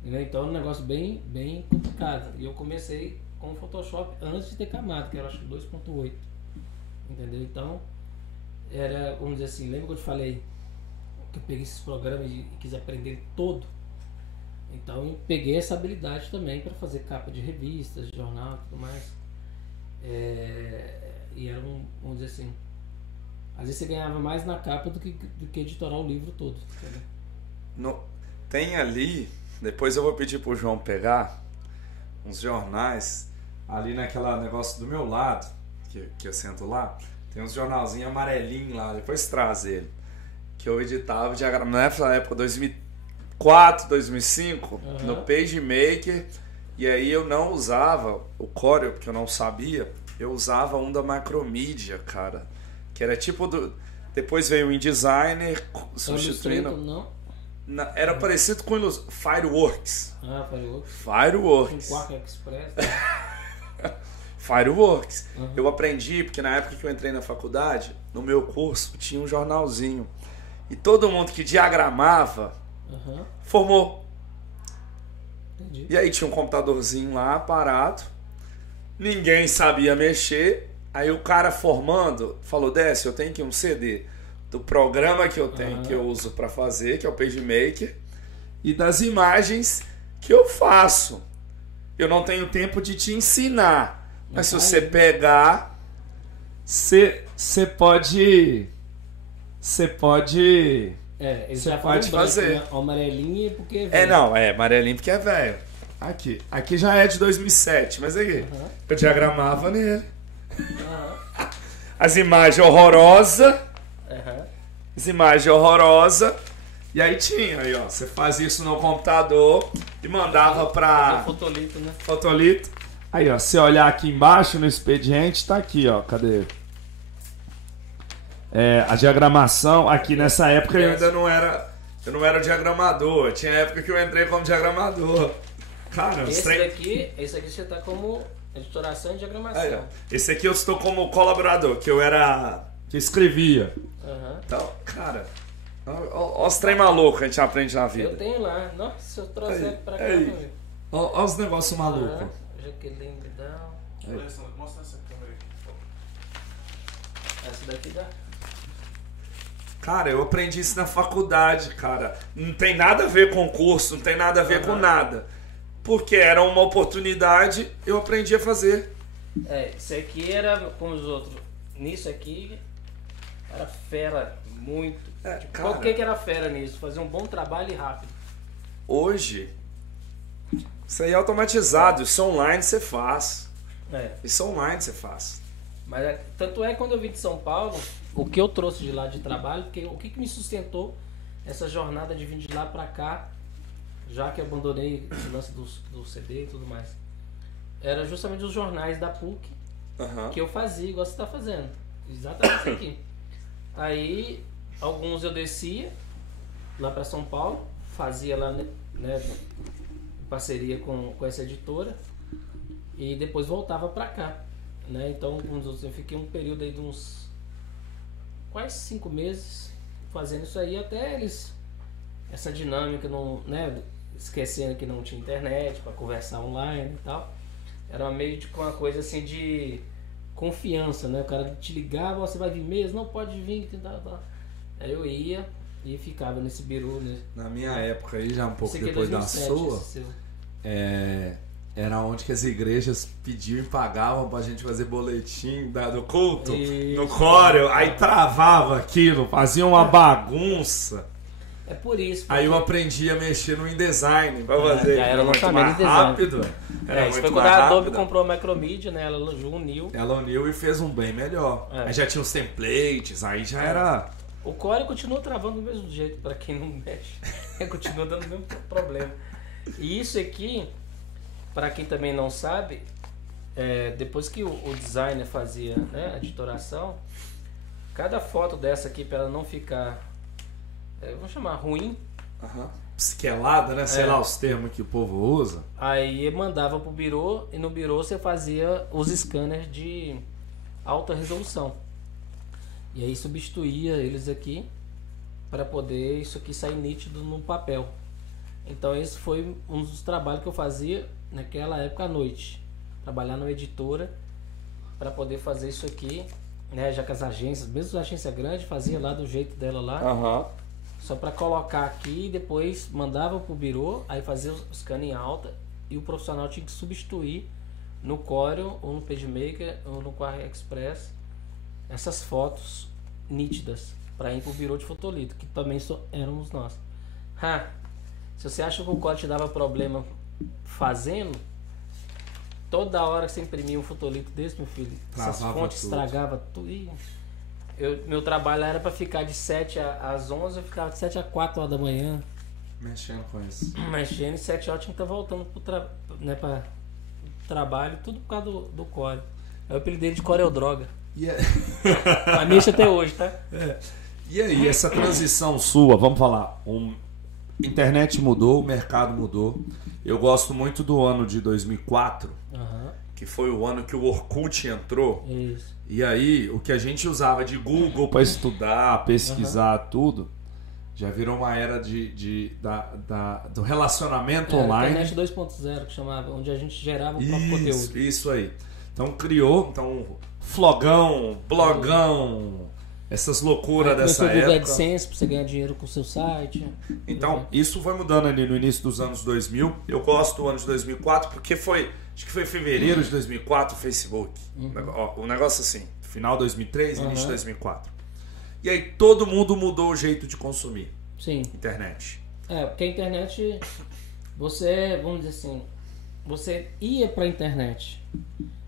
Então é um negócio bem, bem complicado. E eu comecei com o Photoshop antes de ter camada, que era acho que 2.8. Entendeu? Então, era, vamos dizer assim, lembra que eu te falei que eu peguei esses programas e quis aprender todo? Então eu peguei essa habilidade também para fazer capa de revistas, de jornal e tudo mais. E era vamos dizer assim, às vezes você ganhava mais na capa do que editorar o livro todo. Tem ali, depois eu vou pedir pro João pegar uns jornais ali naquela negócio do meu lado, que eu sento lá, tem uns jornalzinhos amarelinhos lá, depois traz ele, que eu editava na época 2004, 2005, no PageMaker, e aí eu não usava o Corel, porque eu não sabia, eu usava um da Macromedia, cara, que era tipo depois veio o InDesigner substituindo... Não? Era parecido com o Fireworks. Fireworks. Com Quark Express. Fireworks. Eu aprendi, porque na época que eu entrei na faculdade, no meu curso tinha um jornalzinho. E todo mundo que diagramava formou. Entendi. E aí tinha um computadorzinho lá parado. Ninguém sabia mexer. Aí o cara formando falou, Décio, eu tenho aqui um CD do programa que eu tenho, que eu uso para fazer, que é o PageMaker, e das imagens que eu faço. Eu não tenho tempo de te ensinar, Mas se você pegar, você pode... Você pode... Eles Você já pode falam fazer. branco, né? O amarelinho porque é É, velho. não, amarelinho porque é velho. Aqui já é de 2007, mas aí, eu diagramava nele. Aham. As imagens horrorosas, Aham. e aí tinha, aí ó, você fazia isso no computador e mandava pra Fazer fotolito, né? fotolito. Aí ó, se olhar aqui embaixo no expediente, tá aqui ó, cadê? A diagramação, aqui nessa época eu ainda não era diagramador, tinha época que eu entrei como diagramador. Cara, Esse aqui você tá como editoração e diagramação. aí, ó, esse aqui eu estou como colaborador, que eu escrevia. Aham. Então, cara, ó os trem malucos que a gente aprende na vida. Eu tenho lá. Nossa, se eu trouxer Aí, pra cá, aí. meu amigo. Ó os negócios malucos. Jaqueline Vidal. Mostra essa câmera aqui. Essa daqui dá. Cara, eu aprendi isso na faculdade, cara. Não tem nada a ver com curso, não tem nada a ver com nada. Porque era uma oportunidade, eu aprendi a fazer. Isso aqui era como os outros. Nisso aqui era fera, muito. Cara, Por que era fera nisso? Fazer um bom trabalho e rápido. hoje, isso aí é automatizado, isso online você faz. Isso online você faz. Mas tanto é quando eu vim de São Paulo, o que eu trouxe de lá de trabalho, porque o que me sustentou essa jornada de vir de lá pra cá, já que eu abandonei esse lance do CD e tudo mais, era justamente os jornais da PUC que eu fazia, igual você tá fazendo. Exatamente isso aqui. Aí, alguns eu descia lá pra São Paulo, fazia lá, né, em parceria com essa editora, e depois voltava pra cá. Né? Então, eu fiquei um período aí de uns quase 5 meses fazendo isso aí, até eles, essa dinâmica, não, né? Esquecendo que não tinha internet para conversar online e tal, era meio de uma coisa assim de confiança, né? O cara te ligava, você vai vir mesmo? Não, pode vir, tal. Aí eu ia e ficava nesse biru, né? Na minha época aí, já um pouco Esse aqui é depois 2007, da sua, esse seu. era onde que as igrejas pediam e pagavam pra gente fazer boletim do culto, Isso. no Corel, aí travava aquilo, fazia uma bagunça. É por isso. Aí eu porque- aprendi a mexer no InDesign pra fazer. já era muito lançamento mais de design. rápido. Era isso muito foi quando mais a Adobe rápido. comprou a Macromedia, né? Ela uniu. Ela uniu e fez um bem melhor. Aí já tinha os templates, aí já era... O Core continua travando do mesmo jeito, para quem não mexe. Continua dando o mesmo problema. E isso aqui, para quem também não sabe, depois que o designer fazia, né, a editoração, cada foto dessa aqui, para ela não ficar, vamos chamar ruim, Esquelada, né? Sei lá os termos que o povo usa. aí mandava pro birô, e no birô você fazia os scanners de alta resolução. E aí substituía eles aqui para poder isso aqui sair nítido no papel. Então esse foi um dos trabalhos que eu fazia naquela época à noite. Trabalhar numa editora para poder fazer isso aqui, né? Já que as agências, mesmo a agência grande, fazia lá do jeito dela lá. Só para colocar aqui e depois mandava pro birô, aí fazia o scan em alta e o profissional tinha que substituir no Corel ou no PageMaker ou no Quark Express essas fotos nítidas para ir pro birô de fotolito, que também éramos nós. Se você acha que o Corel te dava problema fazendo, toda hora que você imprimia um fotolito desse, meu filho, essas Travava fontes tudo. estragava tudo. Meu trabalho era para ficar de 7 às 11, eu ficava de 7 a 4 horas da manhã Mexendo com isso. mexendo, e 7 horas tinha que estar voltando para trabalho, tudo por causa do Corel. Aí eu apelidei ele de Corel Droga. Mas mexe até hoje, tá? E aí, essa transição sua, vamos falar, internet mudou, o mercado mudou. Eu gosto muito do ano de 2004, que foi o ano que o Orkut entrou. Isso. E aí, o que a gente usava de Google para estudar, pesquisar, tudo, já virou uma era do relacionamento online. Internet 2.0 que chamava, onde a gente gerava o próprio conteúdo. Isso aí. Então criou, flogão, blogão, essas loucuras dessa Começou o Google época. AdSense para você ganhar dinheiro com o seu site. Então, isso foi mudando ali no início dos anos 2000. Eu gosto do ano de 2004 porque foi Acho que foi em fevereiro de 2004 o Facebook. Um negócio assim, final de 2003, início de 2004. E aí todo mundo mudou o jeito de consumir. Sim. Internet. Porque a internet, você, vamos dizer assim, você ia pra internet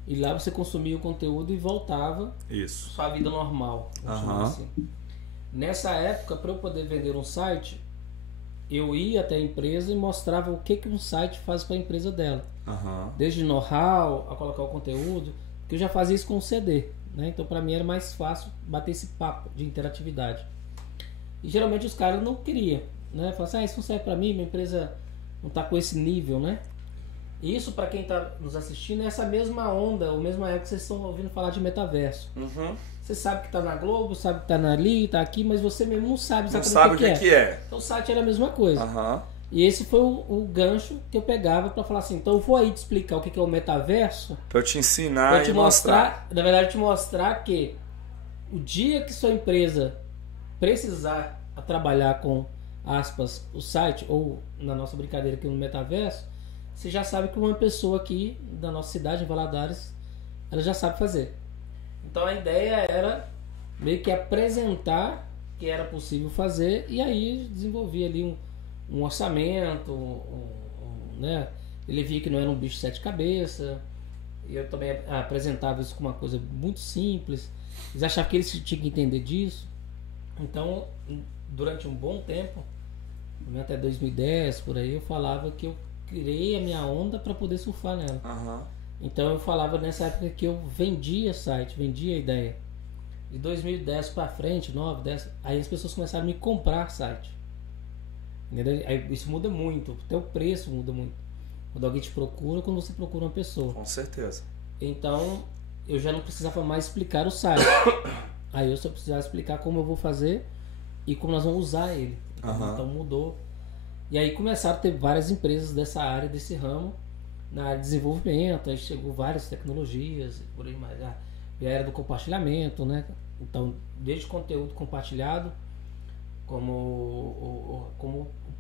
e lá você consumia o conteúdo e voltava Isso. sua vida normal. Assim. Nessa época, para eu poder vender um site, eu ia até a empresa e mostrava o que um site faz para a empresa dela. Desde know-how, a colocar o conteúdo, que eu já fazia isso com o CD. Né? Então, para mim era mais fácil bater esse papo de interatividade. E geralmente os caras não queriam. Né? Falavam assim, isso não serve para mim, minha empresa não está com esse nível, né? E isso, para quem está nos assistindo, é essa mesma onda, ou mesma época que vocês estão ouvindo falar de metaverso. Você sabe que está na Globo, sabe que está ali, está aqui, mas você mesmo não sabe exatamente o que é. Então o site era a mesma coisa. E esse foi o gancho que eu pegava para falar assim, então eu vou aí te explicar o que é o metaverso. Para eu te ensinar e mostrar. Na verdade, te mostrar que o dia que sua empresa precisar trabalhar com, aspas, o site, ou na nossa brincadeira aqui no metaverso, você já sabe que uma pessoa aqui da nossa cidade, em Valadares, ela já sabe fazer. Então a ideia era meio que apresentar que era possível fazer e aí desenvolvia ali um orçamento, né? Ele via que não era um bicho de 7 cabeças, e eu também apresentava isso como uma coisa muito simples. Eles achavam que eles tinham que entender disso. Então, durante um bom tempo, até 2010, por aí, eu falava que eu criei a minha onda para poder surfar nela. Então eu falava nessa época que eu vendia site, vendia ideia. De 2010 para frente, 9, 10, aí as pessoas começaram a me comprar site. Entendeu? Aí isso muda muito, até o preço muda muito. Quando alguém te procura, quando você procura uma pessoa. Com certeza. Então eu já não precisava mais explicar o site. Aí eu só precisava explicar como eu vou fazer e como nós vamos usar ele. Então mudou. E aí começaram a ter várias empresas dessa área, desse ramo, na área de desenvolvimento, aí chegou várias tecnologias, por aí mais. A era do compartilhamento, né? Então, desde conteúdo compartilhado, como o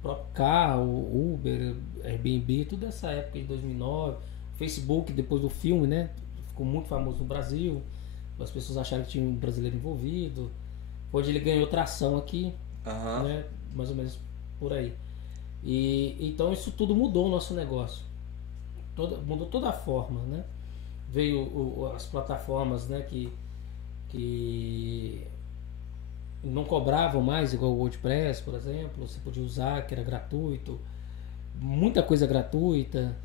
próprio carro, o Uber, Airbnb, tudo essa época de 2009, Facebook, depois do filme, né? Ficou muito famoso no Brasil, as pessoas acharam que tinha um brasileiro envolvido, hoje ele ganhou tração aqui, né? Mais ou menos por aí. E então isso tudo mudou o nosso negócio, mudou toda a forma, né? Veio as plataformas, né, que não cobravam mais, igual o WordPress, por exemplo, você podia usar, que era gratuito, muita coisa gratuita,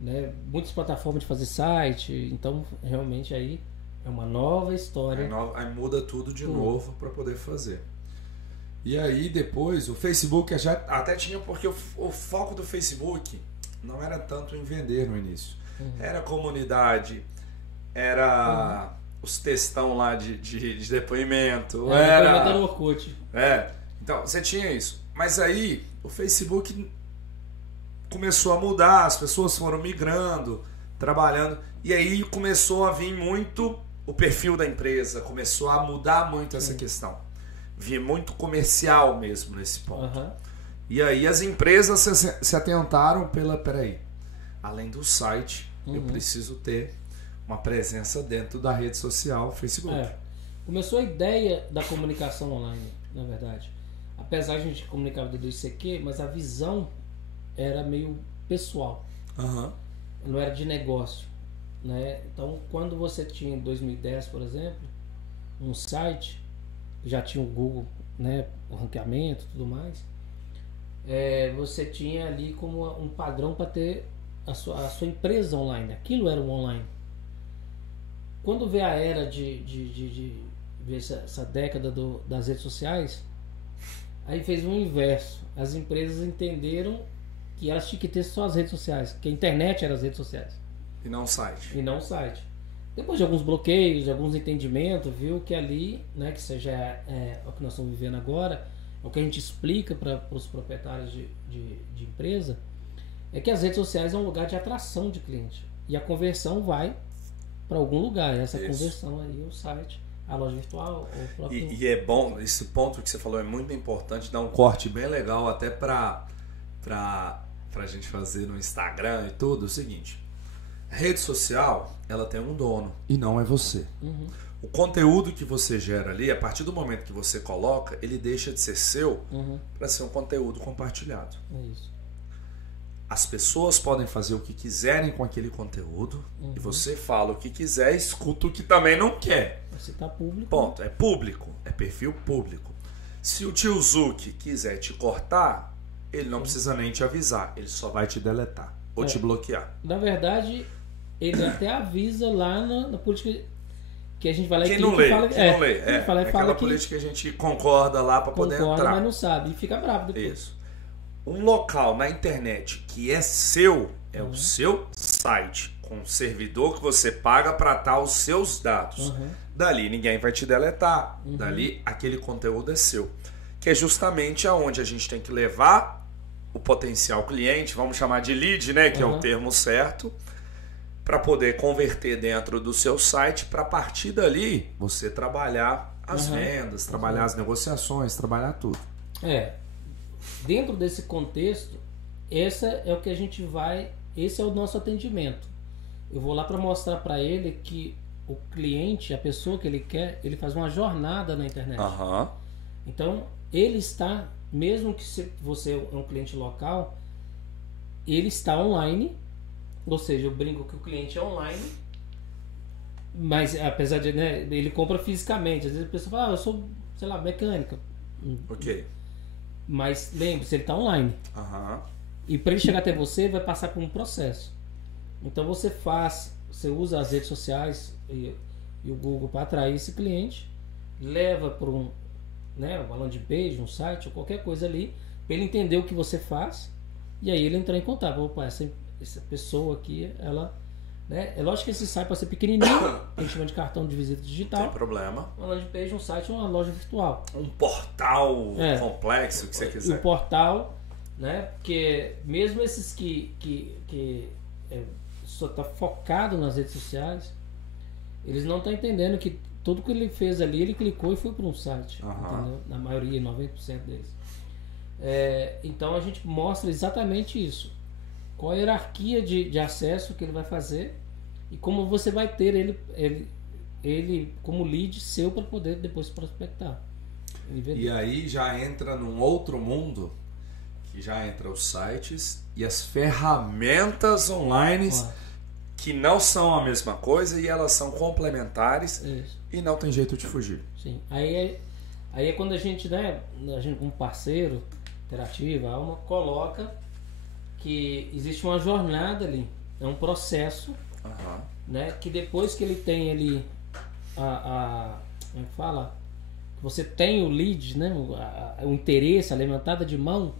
né? Muitas plataformas de fazer site, então realmente aí é uma nova história. Aí muda tudo de novo para poder fazer. E aí depois o Facebook já até tinha, porque o foco do Facebook não era tanto em vender no início. Era comunidade, era os textão lá de depoimento. Depoimento era o Orkut. Então você tinha isso. Mas aí o Facebook começou a mudar, as pessoas foram migrando, trabalhando. E aí começou a vir muito o perfil da empresa, começou a mudar muito essa questão. Vi muito comercial mesmo nesse ponto. E aí as empresas se atentaram peraí, além do site, eu preciso ter uma presença dentro da rede social Facebook. Começou a ideia da comunicação online, na verdade. Apesar de a gente comunicar do ICQ, mas a visão era meio pessoal. Não era de negócio, né? Então, quando você tinha em 2010, por exemplo, um site, já tinha o Google, né, o ranqueamento e tudo mais, você tinha ali como um padrão para ter a sua empresa online. Aquilo era o online. Quando veio a era de essa década das redes sociais, aí fez o inverso. As empresas entenderam que elas tinham que ter só as redes sociais, que a internet era as redes sociais. E não o site. Depois de alguns bloqueios, de alguns entendimentos, viu que ali, né, que seja o que nós estamos vivendo agora, o que a gente explica para os proprietários de empresa, é que as redes sociais é um lugar de atração de cliente. E a conversão vai para algum lugar. Essa conversão aí, o site, a loja virtual, o próprio... E é bom, esse ponto que você falou é muito importante, dá um corte bem legal até pra gente fazer no Instagram e tudo. É o seguinte, Rede social, ela tem um dono e não é você. Uhum. O conteúdo que você gera ali, a partir do momento que você coloca, ele deixa de ser seu para ser um conteúdo compartilhado. É isso. As pessoas podem fazer o que quiserem com aquele conteúdo e você fala o que quiser, escuta o que também não quer. Você tá público. Ponto. É público. É perfil público. Se o tio Zuki quiser te cortar, ele não precisa nem te avisar. Ele só vai te deletar ou te bloquear. Na verdade, ele até avisa lá na política que a gente vai lá Quem e não lê, fala, quem não lê. Fala, É aquela fala política que a gente concorda lá para poder entrar. mas não sabe. E fica bravo depois. Isso. Um local na internet que é seu, é o seu site, com um servidor que você paga para estar os seus dados. Dali ninguém vai te deletar. Dali aquele conteúdo é seu. Que é justamente aonde a gente tem que levar o potencial cliente, vamos chamar de lead, né, que é o termo certo, para poder converter dentro do seu site, para a partir dali você trabalhar as vendas, trabalhar as negociações, trabalhar tudo. Dentro desse contexto, essa é o que a gente vai, esse é o nosso atendimento. Eu vou lá para mostrar para ele que o cliente, a pessoa que ele quer, ele faz uma jornada na internet. Então, ele está, mesmo que você é um cliente local, ele está online, ou seja, eu brinco que o cliente é online, mas apesar de, né, ele compra fisicamente. Às vezes a pessoa fala, eu sou, sei lá, mecânica. Ok. Mas lembre-se, ele está online. E para ele chegar até você, vai passar por um processo. Então você usa as redes sociais e o Google para atrair esse cliente, leva para uma landing page, um site ou qualquer coisa ali, para ele entender o que você faz, e aí ele entrar em contato. Opa, essa pessoa aqui, ela... Né? É lógico que esse site pode ser pequenininho, a gente chama de cartão de visita digital. Sem problema. Uma landing page, um site ou uma loja virtual. Um portal complexo, o que você quiser. O portal, né? Porque mesmo esses que só está focado nas redes sociais, eles não estão entendendo que tudo que ele fez ali, ele clicou e foi para um site. Entendeu? Na maioria, 90% deles. Então a gente mostra exatamente isso. Qual a hierarquia de acesso que ele vai fazer e como você vai ter ele como lead seu para poder depois prospectar. E aí já entra num outro mundo, que já entra os sites e as ferramentas online que não são a mesma coisa e elas são complementares. Isso. E não tem jeito de fugir. Sim. Aí é quando a gente como parceiro interativo, a Alma coloca que existe uma jornada ali, é um processo, né, que depois que ele tem ali como é que fala? Você tem o lead, né, o interesse, a levantada de mão,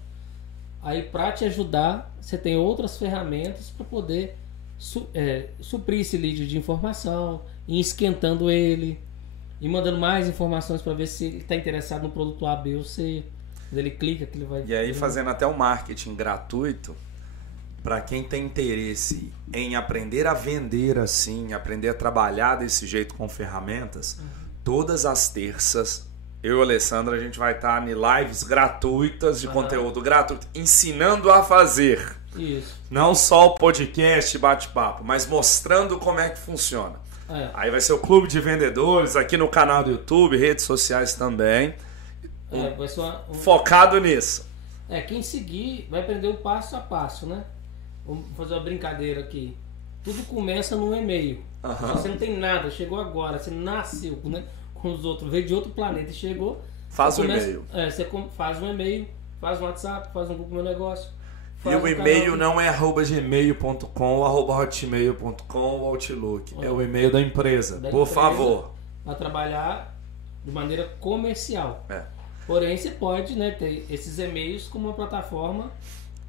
aí para te ajudar, você tem outras ferramentas para poder suprir esse lead de informação, ir esquentando ele, e mandando mais informações para ver se ele está interessado no produto A, B ou C. Quando ele clica, que ele vai... E aí fazendo até um marketing gratuito, para quem tem interesse em aprender a vender assim, aprender a trabalhar desse jeito com ferramentas, todas as terças, eu e a Alessandra, a gente vai estar em lives gratuitas de conteúdo gratuito, ensinando a fazer. Isso. Não só o podcast bate-papo, mas mostrando como é que funciona. Aí vai ser o Clube de Vendedores, aqui no canal do YouTube, redes sociais também. Vai ser focado nisso. Quem seguir vai aprender o passo a passo, né? Vamos fazer uma brincadeira aqui. Tudo começa num e-mail. Você não tem nada, chegou agora, você nasceu, né, com os outros, veio de outro planeta e chegou. Faz um e-mail. Você faz um e-mail, faz um WhatsApp, faz um Google Meu Negócio. E o e-mail não é @gmail.com, @hotmail.com ou Outlook. É o e-mail da empresa. Por favor. Para trabalhar de maneira comercial. Porém, você pode, né, ter esses e-mails como uma plataforma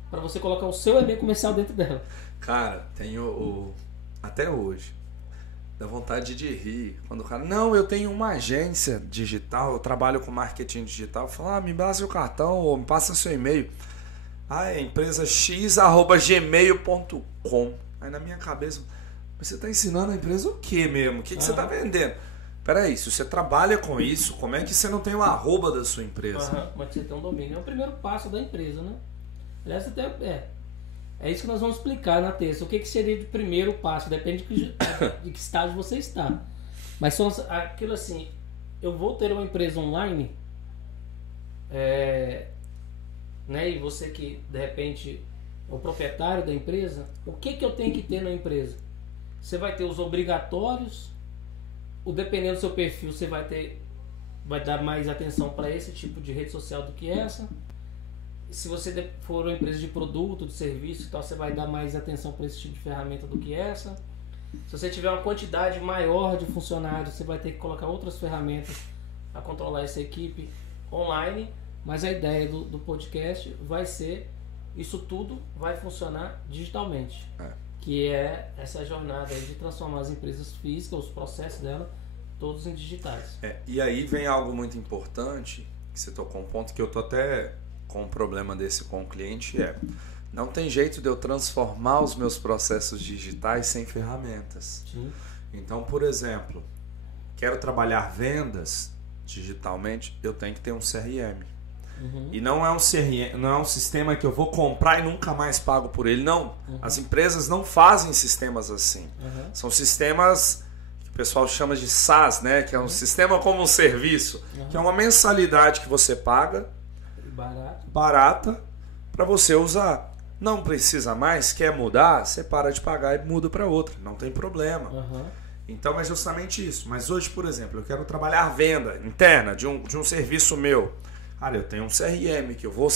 para você colocar o seu e-mail comercial dentro dela. Cara, tem até hoje, dá vontade de rir. Quando o cara, não, eu tenho uma agência digital, eu trabalho com marketing digital. Fala, me passa o cartão ou me passa seu e-mail. É empresa x@gmail.com. Aí na minha cabeça, mas você está ensinando a empresa o que mesmo? O que você está vendendo? Peraí, se você trabalha com isso, como é que você não tem o arroba da sua empresa? Mas você tem um domínio. É o primeiro passo da empresa, né? Aliás, até É isso que nós vamos explicar na terça. O que seria o primeiro passo? Depende de que estágio você está. Mas são aquilo assim, eu vou ter uma empresa online, né? E você que de repente é o proprietário da empresa, o que eu tenho que ter na empresa? Você vai ter os obrigatórios, dependendo do seu perfil, você vai dar mais atenção para esse tipo de rede social do que essa. Se você for uma empresa de produto, de serviço e tal, você vai dar mais atenção para esse tipo de ferramenta do que essa. Se você tiver uma quantidade maior de funcionários, você vai ter que colocar outras ferramentas para controlar essa equipe online. Mas a ideia do podcast vai ser, isso tudo vai funcionar digitalmente. Que é essa jornada aí de transformar as empresas físicas, os processos dela, todos em digitais. E aí vem algo muito importante, que você tocou um ponto que eu tô até com um problema desse com o cliente, não tem jeito de eu transformar os meus processos digitais sem ferramentas. Sim. Então, por exemplo, quero trabalhar vendas digitalmente, eu tenho que ter um CRM. E não é um CRM, não é um sistema que eu vou comprar e nunca mais pago por ele. Não. As empresas não fazem sistemas assim. São sistemas que o pessoal chama de SaaS, né? Que é um sistema como um serviço, que é uma mensalidade que você paga, barata, para você usar. Não precisa mais, quer mudar, você para de pagar e muda para outra. Não tem problema. Então é justamente isso. Mas hoje, por exemplo, eu quero trabalhar venda interna de um serviço meu. Cara, eu tenho um CRM que eu vou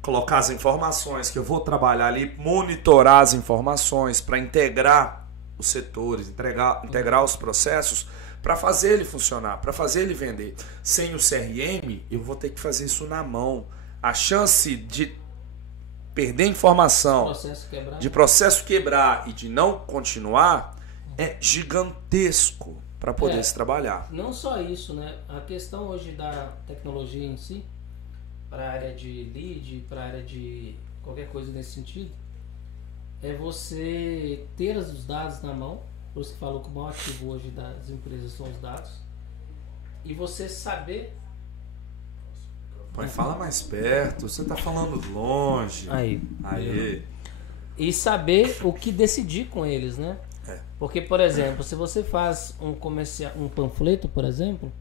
colocar as informações, que eu vou trabalhar ali, monitorar as informações para integrar os setores, integrar os processos para fazer ele funcionar, para fazer ele vender. Sem o CRM, eu vou ter que fazer isso na mão. A chance de perder informação, de processo quebrar e de não continuar é gigantesco para poder se trabalhar. Não só isso, né? A questão hoje da tecnologia em si, para a área de lead, para a área de qualquer coisa nesse sentido, é você ter os dados na mão. Por isso que falou que o maior ativo hoje das empresas são os dados. E você saber... Pode falar mais perto, você está falando longe. Aí. E saber o que decidir com eles, né? Porque, por exemplo, se você faz um panfleto, por exemplo,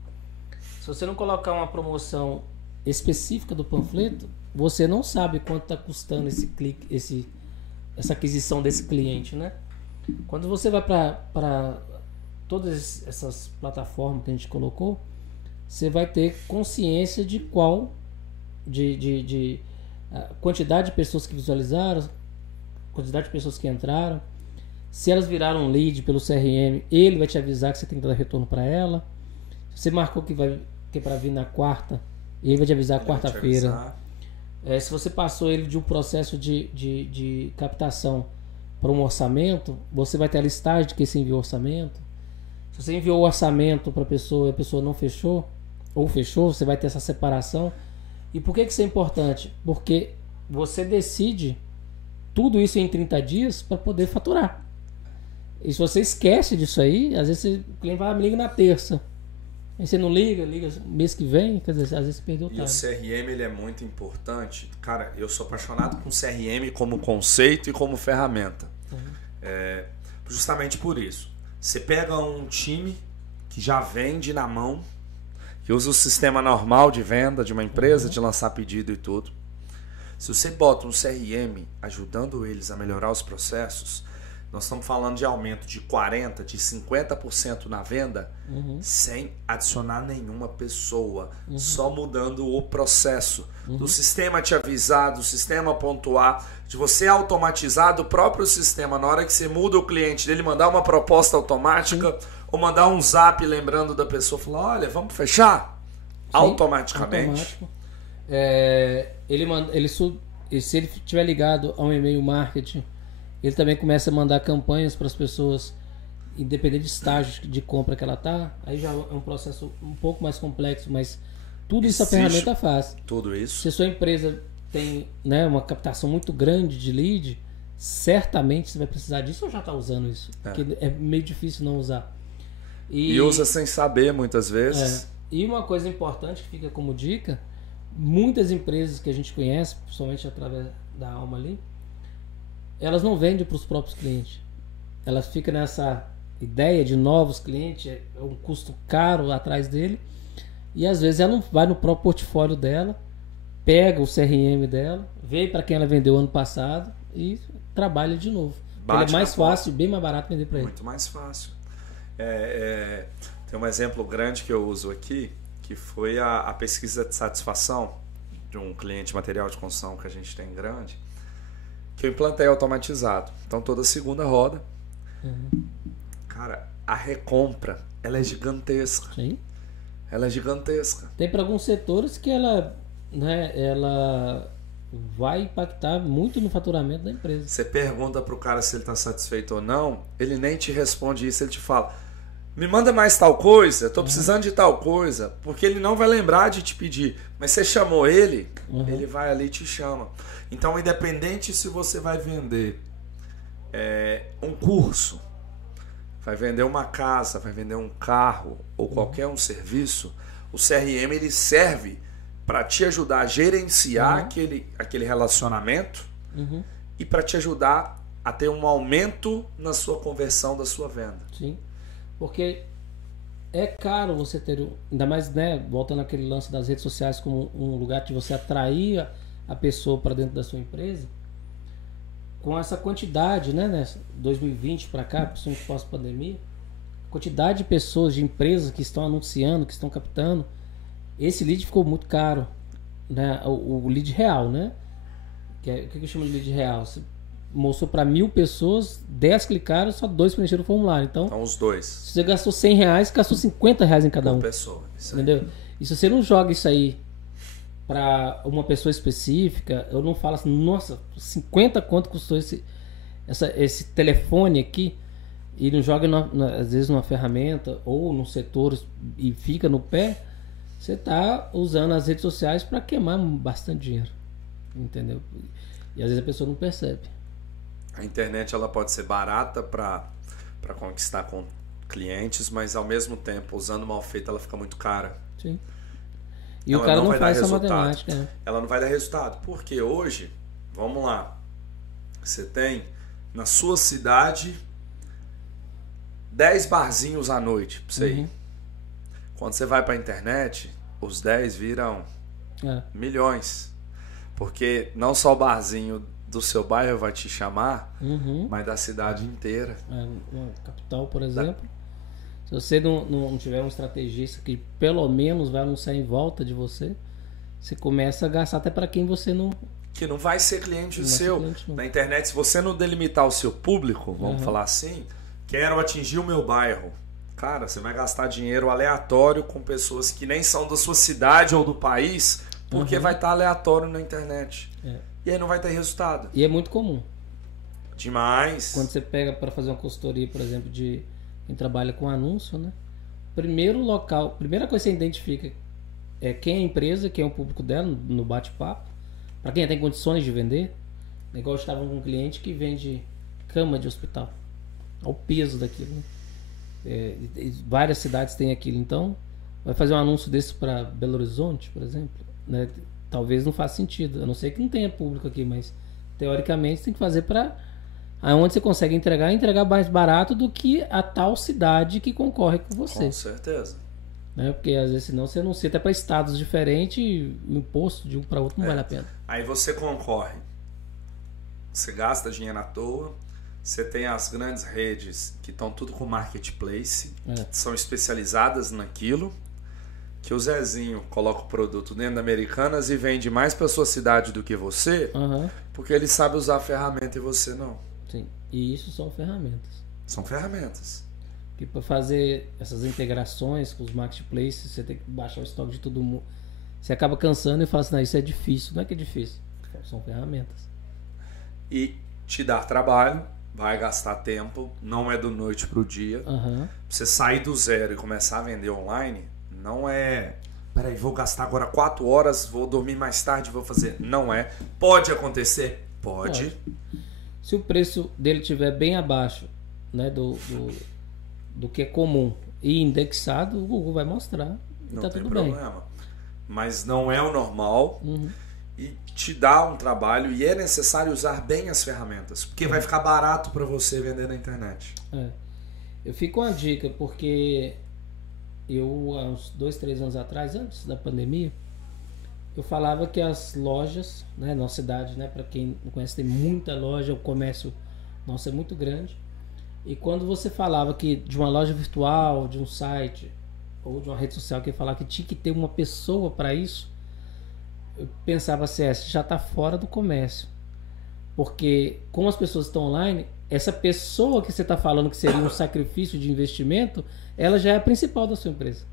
se você não colocar uma promoção específica do panfleto, você não sabe quanto está custando essa aquisição desse cliente, né? Quando você vai para todas essas plataformas que a gente colocou, você vai ter consciência de quantidade de pessoas que visualizaram, quantidade de pessoas que entraram. Se elas viraram um lead pelo CRM, ele vai te avisar que você tem que dar retorno para ela. Se você marcou que é para vir na quarta, ele vai te avisar quarta-feira. Se você passou ele de um processo de captação para um orçamento, você vai ter a listagem de que você enviou o orçamento. Se você enviou o orçamento para a pessoa e a pessoa não fechou, ou fechou, você vai ter essa separação. E por que isso é importante? Porque você decide tudo isso em 30 dias para poder faturar. E se você esquece disso aí, às vezes o cliente vai, me liga na terça. Aí você não liga mês que vem, quer dizer, às vezes você perdeu o tempo. E o CRM, ele é muito importante. Cara, eu sou apaixonado com CRM como conceito e como ferramenta. Justamente por isso. Você pega um time que já vende na mão, que usa o sistema normal de venda de uma empresa, de lançar pedido e tudo. Se você bota um CRM ajudando eles a melhorar os processos, nós estamos falando de aumento de 40%, de 50% na venda, sem adicionar nenhuma pessoa, só mudando o processo. Do sistema te avisar, do sistema pontuar, de você automatizar do próprio sistema, na hora que você muda o cliente dele, mandar uma proposta automática, ou mandar um zap lembrando da pessoa, falar, olha, vamos fechar? Automaticamente. Se ele estiver ligado a um e-mail marketing, ele também começa a mandar campanhas para as pessoas, independente de estágio de compra que ela tá. Aí já é um processo um pouco mais complexo, mas tudo isso a ferramenta faz. Tudo isso. Se a sua empresa tem, né, uma captação muito grande de lead, certamente você vai precisar disso ou já está usando isso? Porque é meio difícil não usar. E usa sem saber muitas vezes. E uma coisa importante que fica como dica, muitas empresas que a gente conhece, principalmente através da Alma ali, elas não vendem para os próprios clientes. Elas ficam nessa ideia de novos clientes, é um custo caro atrás dele, e às vezes ela não vai no próprio portfólio dela, pega o CRM dela, vê para quem ela vendeu ano passado e trabalha de novo. Ele é mais fácil, bem mais barato vender para ele. Muito mais fácil. Tem um exemplo grande que eu uso aqui, que foi a pesquisa de satisfação de um cliente de material de construção que a gente tem grande, que eu implantei automatizado. Então toda segunda roda. Cara, a recompra, ela é gigantesca. Sim. Ela é gigantesca. Tem para alguns setores que ela vai impactar muito no faturamento da empresa. Você pergunta pro cara se ele está satisfeito ou não, ele nem te responde isso, ele te fala: me manda mais tal coisa, eu tô precisando de tal coisa, porque ele não vai lembrar de te pedir, mas você chamou ele, ele vai ali e te chama. Então, independente se você vai vender um curso, vai vender uma casa, vai vender um carro ou qualquer um serviço, o CRM ele serve para te ajudar a gerenciar aquele relacionamento e para te ajudar a ter um aumento na sua conversão da sua venda. Sim, porque é caro você ter, ainda mais, voltando àquele lance das redes sociais como um lugar de você atrair a pessoa para dentro da sua empresa, com essa quantidade, 2020 para cá, principalmente pós-pandemia, quantidade de pessoas, de empresas que estão anunciando, que estão captando, esse lead ficou muito caro, o lead real, o que eu chamo de lead real? Você mostrou para 1.000 pessoas, 10 clicaram, só 2 preencheram o formulário. Então os dois. Se você gastou R$100, gastou R$50 em cada um. Por pessoa. Entendeu? E se você não joga isso aí para uma pessoa específica, eu não falo assim, nossa, 50 quanto custou esse telefone aqui, e não joga às vezes numa ferramenta ou num setor e fica no pé, você está usando as redes sociais para queimar bastante dinheiro, entendeu? E às vezes a pessoa não percebe. A internet ela pode ser barata para conquistar com clientes, mas ao mesmo tempo, usando mal feita, ela fica muito cara. Sim. E ela o cara não faz essa matemática. Ela não vai dar resultado. Porque hoje, vamos lá, você tem na sua cidade 10 barzinhos à noite pra você ir. Quando você vai para a internet, os 10 viram milhões. Porque não só o barzinho do seu bairro vai te chamar, mas da cidade inteira. Na capital, por exemplo. Se você não tiver um estrategista que pelo menos vai anunciar em volta de você, você começa a gastar até para quem você não... Que não vai ser cliente seu. Na internet, se você não delimitar o seu público, vamos falar assim, quero atingir o meu bairro. Cara, você vai gastar dinheiro aleatório com pessoas que nem são da sua cidade ou do país, porque vai estar aleatório na internet. E aí não vai ter resultado. E é muito comum. Demais. Quando você pega para fazer uma consultoria, por exemplo, de quem trabalha com anúncio, primeira coisa que você identifica é quem é a empresa, quem é o público dela no bate-papo, para quem tem condições de vender. Igual eu estava com um cliente que vende cama de hospital. Olha o peso daquilo, várias cidades têm aquilo. Então, vai fazer um anúncio desse para Belo Horizonte, por exemplo, talvez não faça sentido, a não ser que não tenha público aqui, mas teoricamente tem que fazer para aonde você consegue entregar mais barato do que a tal cidade que concorre com você. Com certeza. Porque às vezes senão você anuncia até para estados diferentes e o imposto de um para outro não vale a pena. Aí você concorre, você gasta dinheiro à toa, você tem as grandes redes que estão tudo com marketplace, que são especializadas naquilo, que o Zezinho coloca o produto dentro da Americanas e vende mais para sua cidade do que você, porque ele sabe usar a ferramenta e você não. Sim, e isso são ferramentas. São ferramentas. Que para fazer essas integrações com os marketplaces, você tem que baixar o estoque de todo mundo. Você acaba cansando e fala assim, não, isso é difícil. Não é que é difícil, são ferramentas. E te dar trabalho, vai gastar tempo, não é do noite pro dia. Você sair do zero e começar a vender online, não é... Peraí, vou gastar agora 4 horas, vou dormir mais tarde, vou fazer... Não é. Pode acontecer? Pode. Se o preço dele estiver bem abaixo, do que é comum e indexado, o Google vai mostrar e não tá tem tudo problema. bem. Mas não é o normal. e te dá um trabalho, e é necessário usar bem as ferramentas, porque vai ficar barato para você vender na internet. Eu fico com uma dica, porque eu, há uns 2, 3 anos atrás, antes da pandemia, eu falava que as lojas, né, nossa cidade, né, para quem não conhece, tem muita loja, o comércio nosso é muito grande. E quando você falava que de uma loja virtual, de um site ou de uma rede social, que falava que tinha que ter uma pessoa para isso, eu pensava assim, já está fora do comércio. Porque como as pessoas estão online, essa pessoa que você está falando que seria um sacrifício de investimento, ela já é a principal da sua empresa.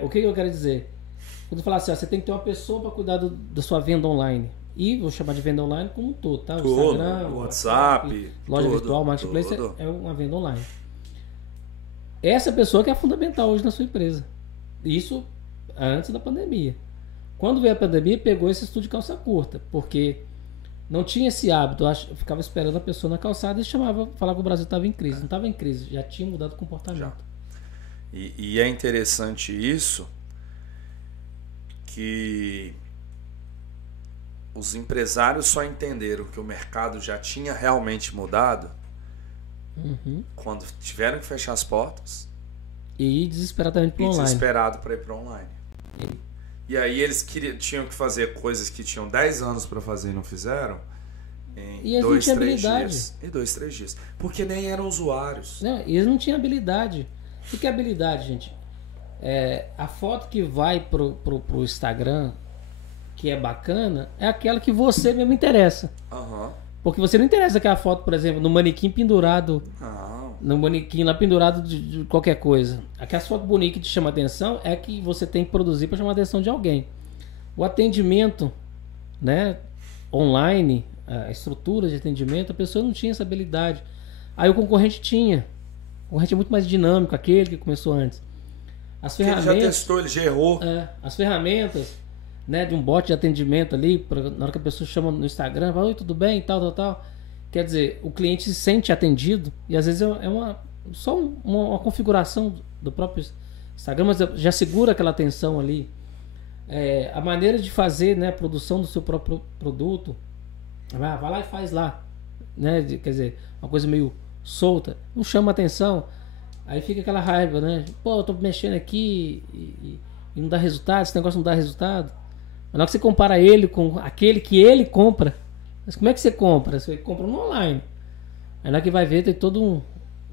O que eu quero dizer? Quando eu falar assim, você tem que ter uma pessoa para cuidar da sua venda online. E vou chamar de venda online como um todo, tá? O Instagram, o WhatsApp, loja virtual, marketplace é uma venda online. Essa pessoa que é fundamental hoje na sua empresa. Isso antes da pandemia. Quando veio a pandemia, pegou esse estudo de calça curta, porque não tinha esse hábito. Eu ficava esperando a pessoa na calçada e falava que o Brasil estava em crise. Não estava em crise, já tinha mudado o comportamento. Já. E é interessante isso, que os empresários só entenderam que o mercado já tinha realmente mudado quando tiveram que fechar as portas e ir desesperadamente para online. Desesperado para ir para online. E aí eles tinham que fazer coisas que tinham 10 anos para fazer e não fizeram em 2, 3 dias. Em 2, 3 dias. Porque nem eram usuários. Não, e eles não tinham habilidade. O que é habilidade, gente? A foto que vai pro Instagram, que é bacana, é aquela que você mesmo interessa. Porque você não interessa aquela foto, por exemplo, no manequim pendurado. No manequim lá pendurado de qualquer coisa. Aquela foto bonita que te chama atenção é que você tem que produzir para chamar a atenção de alguém. O atendimento, né, online, a estrutura de atendimento, a pessoa não tinha essa habilidade. Aí o concorrente tinha. O concorrente é muito mais dinâmico, aquele que começou antes. As ferramentas, ele já testou, ele já errou. As ferramentas, né, de um bot de atendimento ali, na hora que a pessoa chama no Instagram, fala, oi, tudo bem, tal. Quer dizer, o cliente se sente atendido e às vezes é só uma configuração do próprio Instagram, mas já segura aquela atenção ali. A maneira de fazer, né, a produção do seu próprio produto, vai lá e faz lá, né? Quer dizer, uma coisa meio solta, não chama atenção, aí fica aquela raiva, né? Pô, eu tô mexendo aqui e não dá resultado, esse negócio não dá resultado. Mas na hora que você compara ele com aquele que ele compra, mas como é que você compra? Você compra no online. Aí na hora que vai ver, tem todo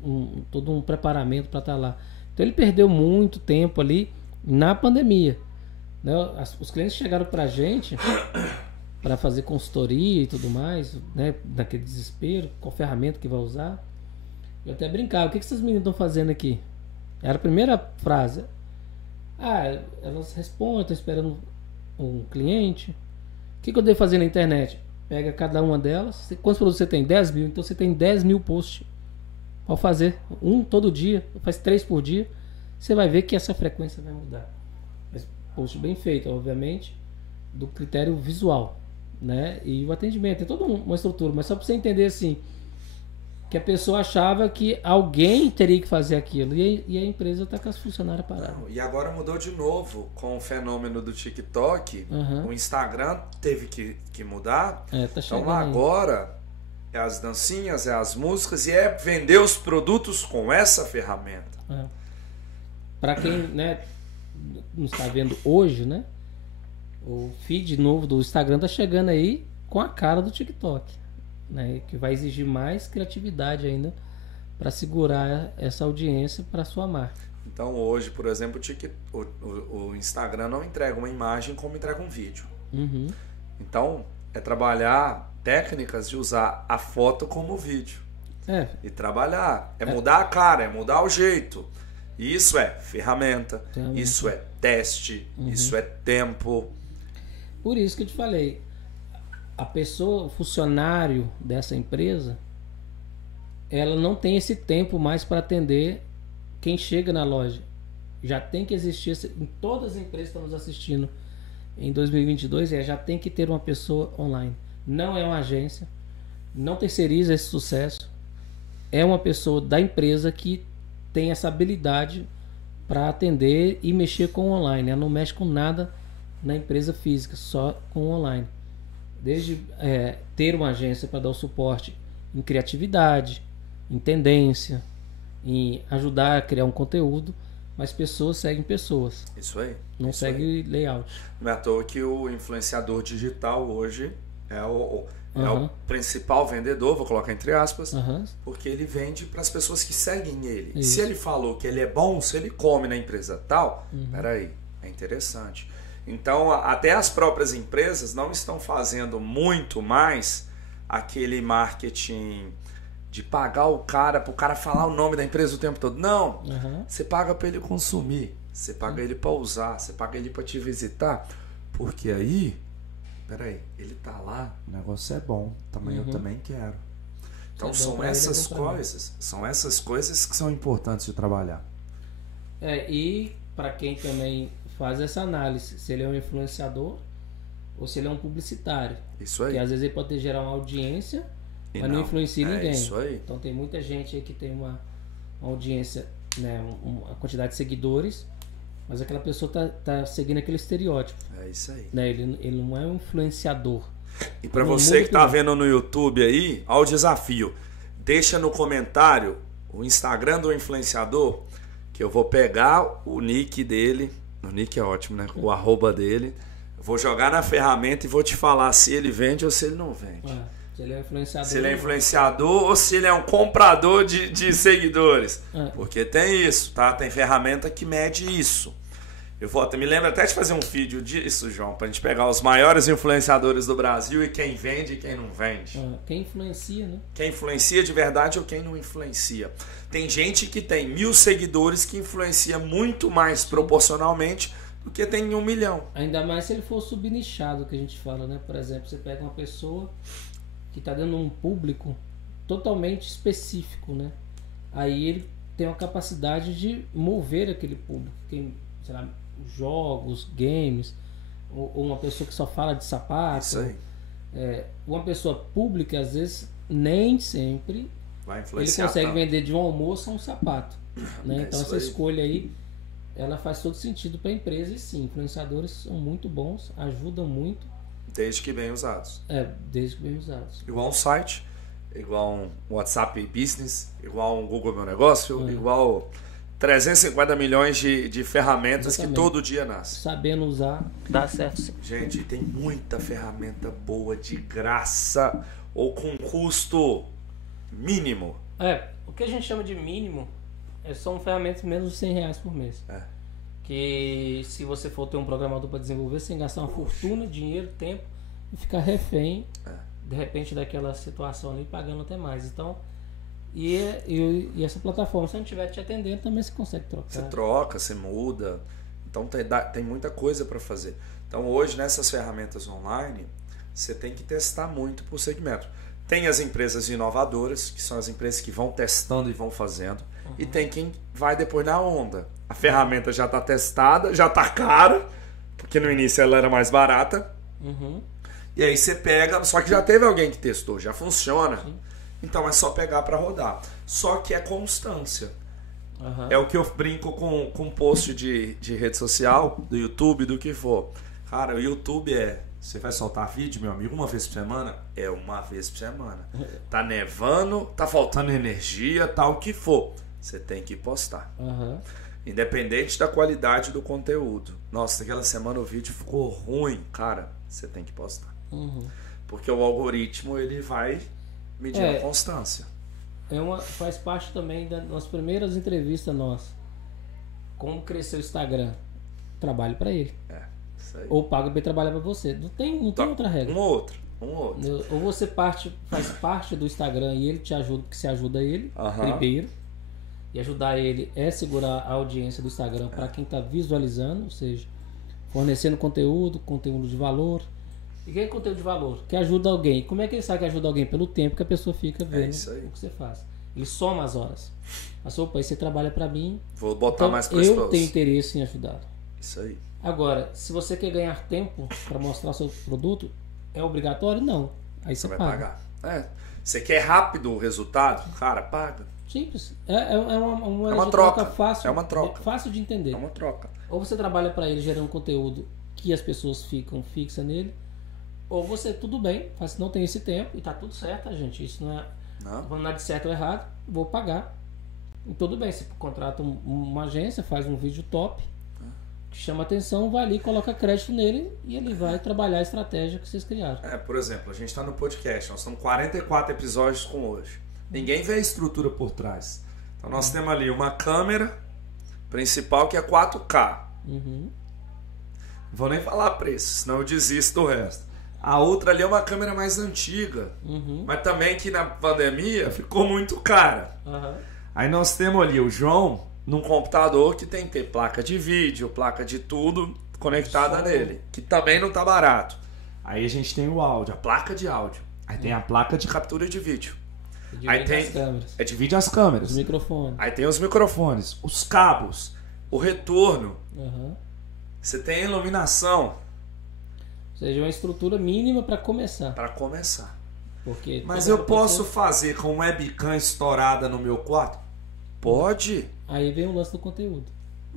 um preparamento para estar lá. Então ele perdeu muito tempo ali na pandemia, né? Os clientes chegaram pra gente para fazer consultoria e tudo mais, né? Naquele desespero, qual ferramenta que vai usar. Eu até brincava, o que essas meninas estão fazendo aqui? Era a primeira frase. Elas respondem, estão esperando um cliente. O que eu devo fazer na internet? Pega cada uma delas. Quantos produtos você tem? 10 mil. Então você tem 10 mil posts ao fazer. Um todo dia. Faz 3 por dia. Você vai ver que essa frequência vai mudar. Mas post bem feito, obviamente, do critério visual, né? E o atendimento. Tem toda uma estrutura. Mas só para você entender assim, que a pessoa achava que alguém teria que fazer aquilo. E a empresa está com as funcionárias paradas. E agora mudou de novo com o fenômeno do TikTok. O Instagram teve que mudar. Tá então agora é as dancinhas, é as músicas e é vender os produtos com essa ferramenta. Para quem, né, não está vendo hoje, né, o feed novo do Instagram tá chegando aí com a cara do TikTok, né, que vai exigir mais criatividade ainda para segurar essa audiência para sua marca. Então hoje, por exemplo, o Instagram não entrega uma imagem como entrega um vídeo. Então é trabalhar técnicas de usar a foto como vídeo. E trabalhar, mudar a cara, é mudar o jeito. Isso é ferramenta, isso é teste, isso é tempo. Por isso que eu te falei, a pessoa, o funcionário dessa empresa, ela não tem esse tempo mais para atender quem chega na loja. Já tem que existir, em todas as empresas que estão nos assistindo em 2022, já tem que ter uma pessoa online. Não é uma agência, não terceiriza esse sucesso, é uma pessoa da empresa que tem essa habilidade para atender e mexer com o online. Ela não mexe com nada na empresa física, só com online. Desde ter uma agência para dar o suporte em criatividade, em tendência, em ajudar a criar um conteúdo, mas pessoas seguem pessoas. Isso aí. Não isso segue aí. layout. Não é à toa que o influenciador digital hoje é o Uhum. principal vendedor, vou colocar entre aspas, Uhum. porque ele vende para as pessoas que seguem ele. Isso. Se ele falou que ele é bom, se ele come na empresa tal, Uhum. peraí, é interessante. Então, até as próprias empresas não estão fazendo muito mais aquele marketing de pagar o cara para o cara falar o nome da empresa o tempo todo. Não, Uhum. você paga para ele consumir, você paga ele para usar, você paga ele para te visitar, porque aí, peraí, ele tá lá, o negócio é bom, também eu Uhum. também quero. Então Se é bom são pra ele, é essas bom pra mim. coisas que são importantes de trabalhar. E para quem também faz essa análise, se ele é um influenciador ou se ele é um publicitário. Isso Porque aí. às vezes ele pode ter gerar uma audiência, E mas não influencia ninguém. É isso aí. Então tem muita gente aí que tem uma audiência, né, uma quantidade de seguidores, mas aquela pessoa tá seguindo aquele estereótipo. É isso aí. Né? Ele não é um influenciador. E para No você mundo que tá todo. vendo no YouTube aí, ó o desafio. Deixa no comentário o Instagram do influenciador, que eu vou pegar o nick dele. O nick é ótimo, né? O arroba dele. Vou jogar na ferramenta e vou te falar se ele vende ou se ele não vende. Se ele é influenciador. Se ele é influenciador ou se ele é um comprador de seguidores. É. Porque tem isso, tá? Tem ferramenta que mede isso. Me lembro até de fazer um vídeo disso, João, pra gente pegar os maiores influenciadores do Brasil e quem vende e quem não vende. Quem influencia, né? Quem influencia de verdade ou quem não influencia. Tem gente que tem 1000 seguidores que influencia muito mais proporcionalmente do que tem 1 milhão. Ainda mais se ele for subnichado, que a gente fala, né? Por exemplo, você pega uma pessoa que está dando um público totalmente específico, né? Aí ele tem uma capacidade de mover aquele público. Quem, sei lá, jogos, games, ou uma pessoa que só fala de sapato. Isso aí. Uma pessoa pública, às vezes, nem sempre Vai ele influenciar. consegue tanto. vender de um almoço a um sapato. Né? É Então isso essa aí. escolha aí, ela faz todo sentido para a empresa e sim, influenciadores são muito bons, ajudam muito, Desde que bem usados. desde que bem usados. Igual um site, igual um WhatsApp Business, igual um Google Meu Negócio, igual 350 milhões de ferramentas Exatamente. que todo dia nascem. Sabendo usar, dá certo sim. Gente, tem muita ferramenta boa de graça ou com custo mínimo. O que a gente chama de mínimo são ferramentas menos de R$100 por mês. Que se você for ter um programador para desenvolver, sem gastar uma fortuna, dinheiro, tempo e ficar refém de repente daquela situação ali, pagando até mais. Então, e essa plataforma, se não estiver te atendendo, também você consegue trocar. Você troca, você muda. Então tem muita coisa para fazer. Então hoje nessas ferramentas online, você tem que testar muito por segmento. Tem as empresas inovadoras, que são as empresas que vão testando e vão fazendo. E tem quem vai depois na onda. A ferramenta já está testada, já está cara, porque no início ela era mais barata. Uhum. E aí você pega, só que já teve alguém que testou, já funciona. Sim. Então é só pegar para rodar. Só que é constância. Uhum. É o que eu brinco com post de rede social, do YouTube, do que for. Cara, o YouTube você vai soltar vídeo, meu amigo, uma vez por semana? É uma vez por semana. Tá nevando, tá faltando energia, tá o que for. Você tem que postar. Uhum. Independente da qualidade do conteúdo. Nossa, aquela semana o vídeo ficou ruim. Cara, você tem que postar. Uhum. Porque o algoritmo, ele vai medir a constância. Faz parte também das primeiras entrevistas nossas. Como crescer o Instagram? Trabalhe para ele. Isso aí. Ou paga para ele trabalhar para você. Não tem outra regra. Um ou outro. Ou você faz parte do Instagram e ele te ajuda, porque você ajuda ele primeiro. E ajudar ele é segurar a audiência do Instagram para quem está visualizando, ou seja, fornecendo conteúdo de valor. E que é conteúdo de valor? Que ajuda alguém. Como é que ele sabe que ajuda alguém? Pelo tempo que a pessoa fica vendo o que você faz. Ele soma as horas. Mas, opa, aí você trabalha para mim. Vou botar então, mais para eu tenho interesse em ajudar. Isso aí. Agora, se você quer ganhar tempo para mostrar seu produto, é obrigatório? Não. Aí você vai paga. pagar. Você quer rápido o resultado? Cara, paga. Simples. É uma troca. fácil. É uma troca. Fácil de entender. É uma troca. Ou você trabalha para ele gerando conteúdo que as pessoas ficam fixas nele, ou você, tudo bem, faz assim, não tem esse tempo e tá tudo certo, tá, gente? Isso não é nada de certo ou errado, vou pagar. E tudo bem, você contrata uma agência, faz um vídeo top, que chama atenção, vai ali, coloca crédito nele e ele vai trabalhar a estratégia que vocês criaram. Por exemplo, a gente está no podcast, nós estamos 44 episódios com hoje. Ninguém vê a estrutura por trás. Então nós temos ali uma câmera principal que é 4K. Não vou nem falar preço, senão eu desisto do resto. A outra ali é uma câmera mais antiga, mas também que na pandemia ficou muito cara. Aí nós temos ali o João num computador que tem que ter placa de vídeo, placa de tudo conectada nele, que também não tá barato. Aí a gente tem o áudio, a placa de áudio. Aí tem a placa de captura de vídeo. Aí tem as câmeras. Divide as câmeras. Os microfones. Aí tem os microfones, os cabos, o retorno. Você tem a iluminação. Ou seja, uma estrutura mínima para começar. Porque mas eu posso fazer com webcam estourada no meu quarto? Pode. Aí vem o lance do conteúdo.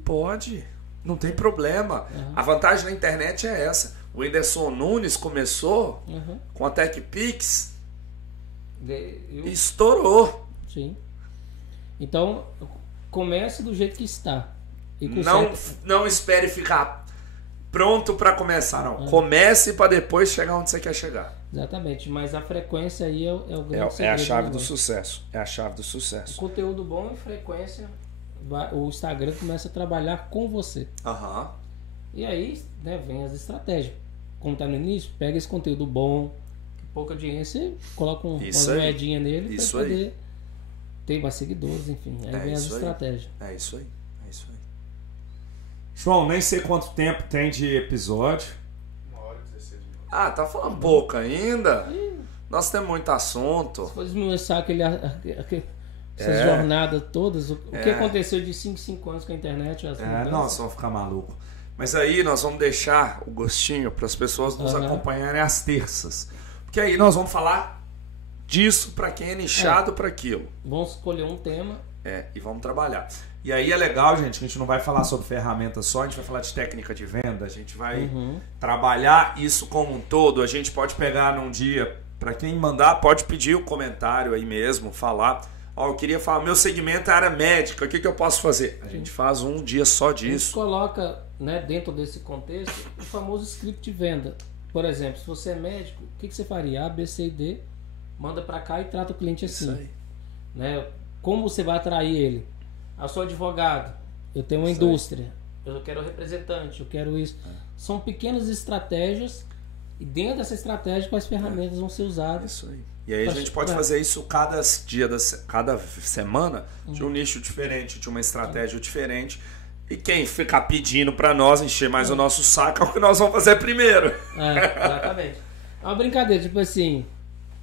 Pode. Não tem problema. A vantagem da internet é essa. O Whindersson Nunes começou com a TechPix e estourou. Sim. Então, comece do jeito que está. E não espere ficar pronto para começar, não. Comece para depois chegar onde você quer chegar. Exatamente, mas a frequência aí é o grande segredo. É a chave do sucesso. É a chave do sucesso. O conteúdo bom e frequência, o Instagram começa a trabalhar com você. E aí, né, vem as estratégias. Como tá no início, pega esse conteúdo bom, pouca audiência, coloca uma moedinha nele para poder ter mais seguidores, enfim. Aí vem as estratégias. É isso aí. João, nem sei quanto tempo tem de episódio. 1h16 minutos. Tá falando pouco ainda? Nós temos muito assunto. Se for desmiuçar essas jornadas todas, o que aconteceu de 5 em 5 anos com a internet? Nós vamos ficar malucos. Mas aí nós vamos deixar o gostinho para as pessoas nos acompanharem às terças. Porque aí nós vamos falar disso para quem é nichado para aquilo. Vamos escolher um tema. E vamos trabalhar. E aí é legal, gente, que a gente não vai falar sobre ferramentas só, a gente vai falar de técnica de venda, a gente vai trabalhar isso como um todo. A gente pode pegar num dia, para quem mandar, pode pedir o comentário aí mesmo, falar. Eu queria falar, meu segmento é área médica, o que eu posso fazer? A gente faz um dia só disso. A gente coloca, né, dentro desse contexto o famoso script de venda. Por exemplo, se você é médico, o que você faria? A, B, C e D, manda para cá e trata o cliente assim. Isso aí. Né? Como você vai atrair ele? Eu sou advogado, eu tenho uma indústria, eu quero representante, eu quero isso. São pequenas estratégias e dentro dessa estratégia quais ferramentas vão ser usadas. Isso aí. E aí a gente pode fazer isso cada dia, cada semana, de um nicho diferente, de uma estratégia diferente. E quem ficar pedindo para nós encher mais o nosso saco é o que nós vamos fazer primeiro. Exatamente. É uma brincadeira, tipo assim,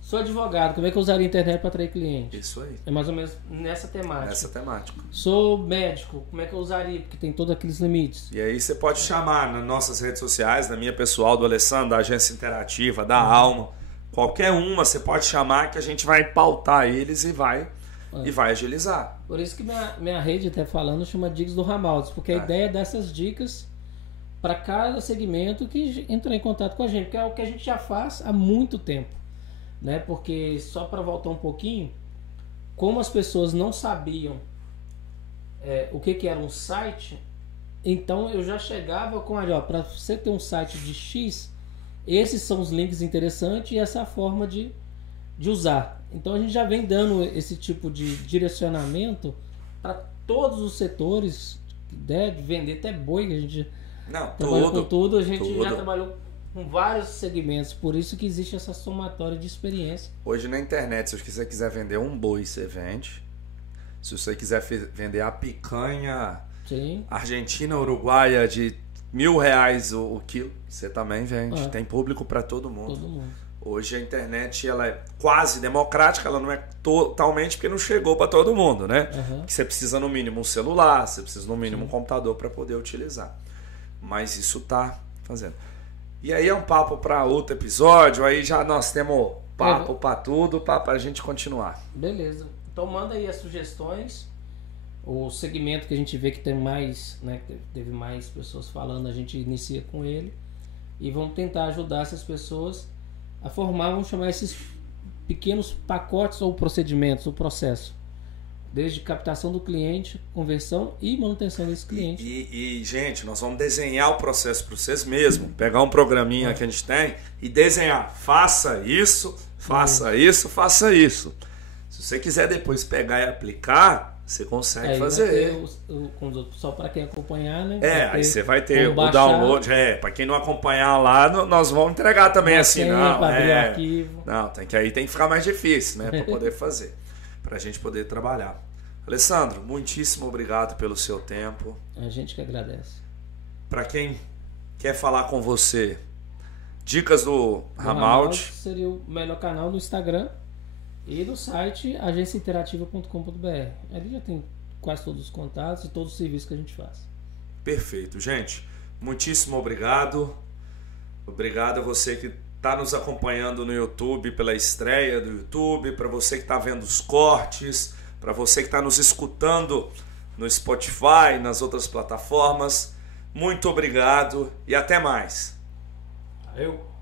sou advogado, como é que eu usaria a internet para atrair cliente? Isso aí. É mais ou menos nessa temática. Nessa temática. Sou médico, como é que eu usaria? Porque tem todos aqueles limites. E aí você pode chamar nas nossas redes sociais, na minha pessoal, do Alessandro, da Agência Interativa, da Alma, qualquer uma você pode chamar que a gente vai pautar eles e vai agilizar. Por isso que minha rede, até falando, chama Dicas do Ramaldes, porque a ideia é dessas dicas para cada segmento que entra em contato com a gente, que é o que a gente já faz há muito tempo. Né? Porque, só para voltar um pouquinho, como as pessoas não sabiam o que era um site, então eu já chegava com para você ter um site de X, esses são os links interessantes e essa é a forma de usar. Então a gente já vem dando esse tipo de direcionamento para todos os setores, de vender até boi, que a gente trabalhou com tudo, a gente já trabalhou com vários segmentos, por isso que existe essa somatória de experiência. Hoje na internet, se você quiser vender um boi, você vende. Se você quiser vender a picanha argentina, uruguaia de R$1.000 o quilo, você também vende. Tem público para todo mundo. Hoje a internet ela é quase democrática, ela não é totalmente porque não chegou para todo mundo, né? Porque você precisa no mínimo um celular, você precisa no mínimo um computador para poder utilizar. Mas isso tá fazendo. E aí é um papo para outro episódio, aí já nós temos papo para tudo, para a gente continuar. Beleza. Então manda aí as sugestões. O segmento que a gente vê que tem mais, né, teve mais pessoas falando, a gente inicia com ele e vamos tentar ajudar essas pessoas a formar, vamos chamar esses pequenos pacotes ou procedimentos, o processo. Desde captação do cliente, conversão e manutenção desse cliente. E, gente, nós vamos desenhar o processo para vocês mesmo. Pegar um programinha que a gente tem e desenhar. Faça isso, faça isso, faça isso. Se você quiser depois pegar e aplicar, você consegue fazer. Só para quem acompanhar, né? Aí você vai ter o download. Para quem não acompanhar lá, nós vamos entregar também assim. Não, abrir o arquivo. Não, tem que ficar mais difícil, né? Para poder fazer. Para a gente poder trabalhar. Alessandro, muitíssimo obrigado pelo seu tempo. A gente que agradece. Para quem quer falar com você, dicas do Ramald. Seria o melhor canal no Instagram e no site agenciainterativa.com.br. Ali já tem quase todos os contatos e todos os serviços que a gente faz. Perfeito, gente. Muitíssimo obrigado. Obrigado a você que está nos acompanhando no YouTube, pela estreia do YouTube, para você que está vendo os cortes, para você que está nos escutando no Spotify, nas outras plataformas. Muito obrigado e até mais. Valeu!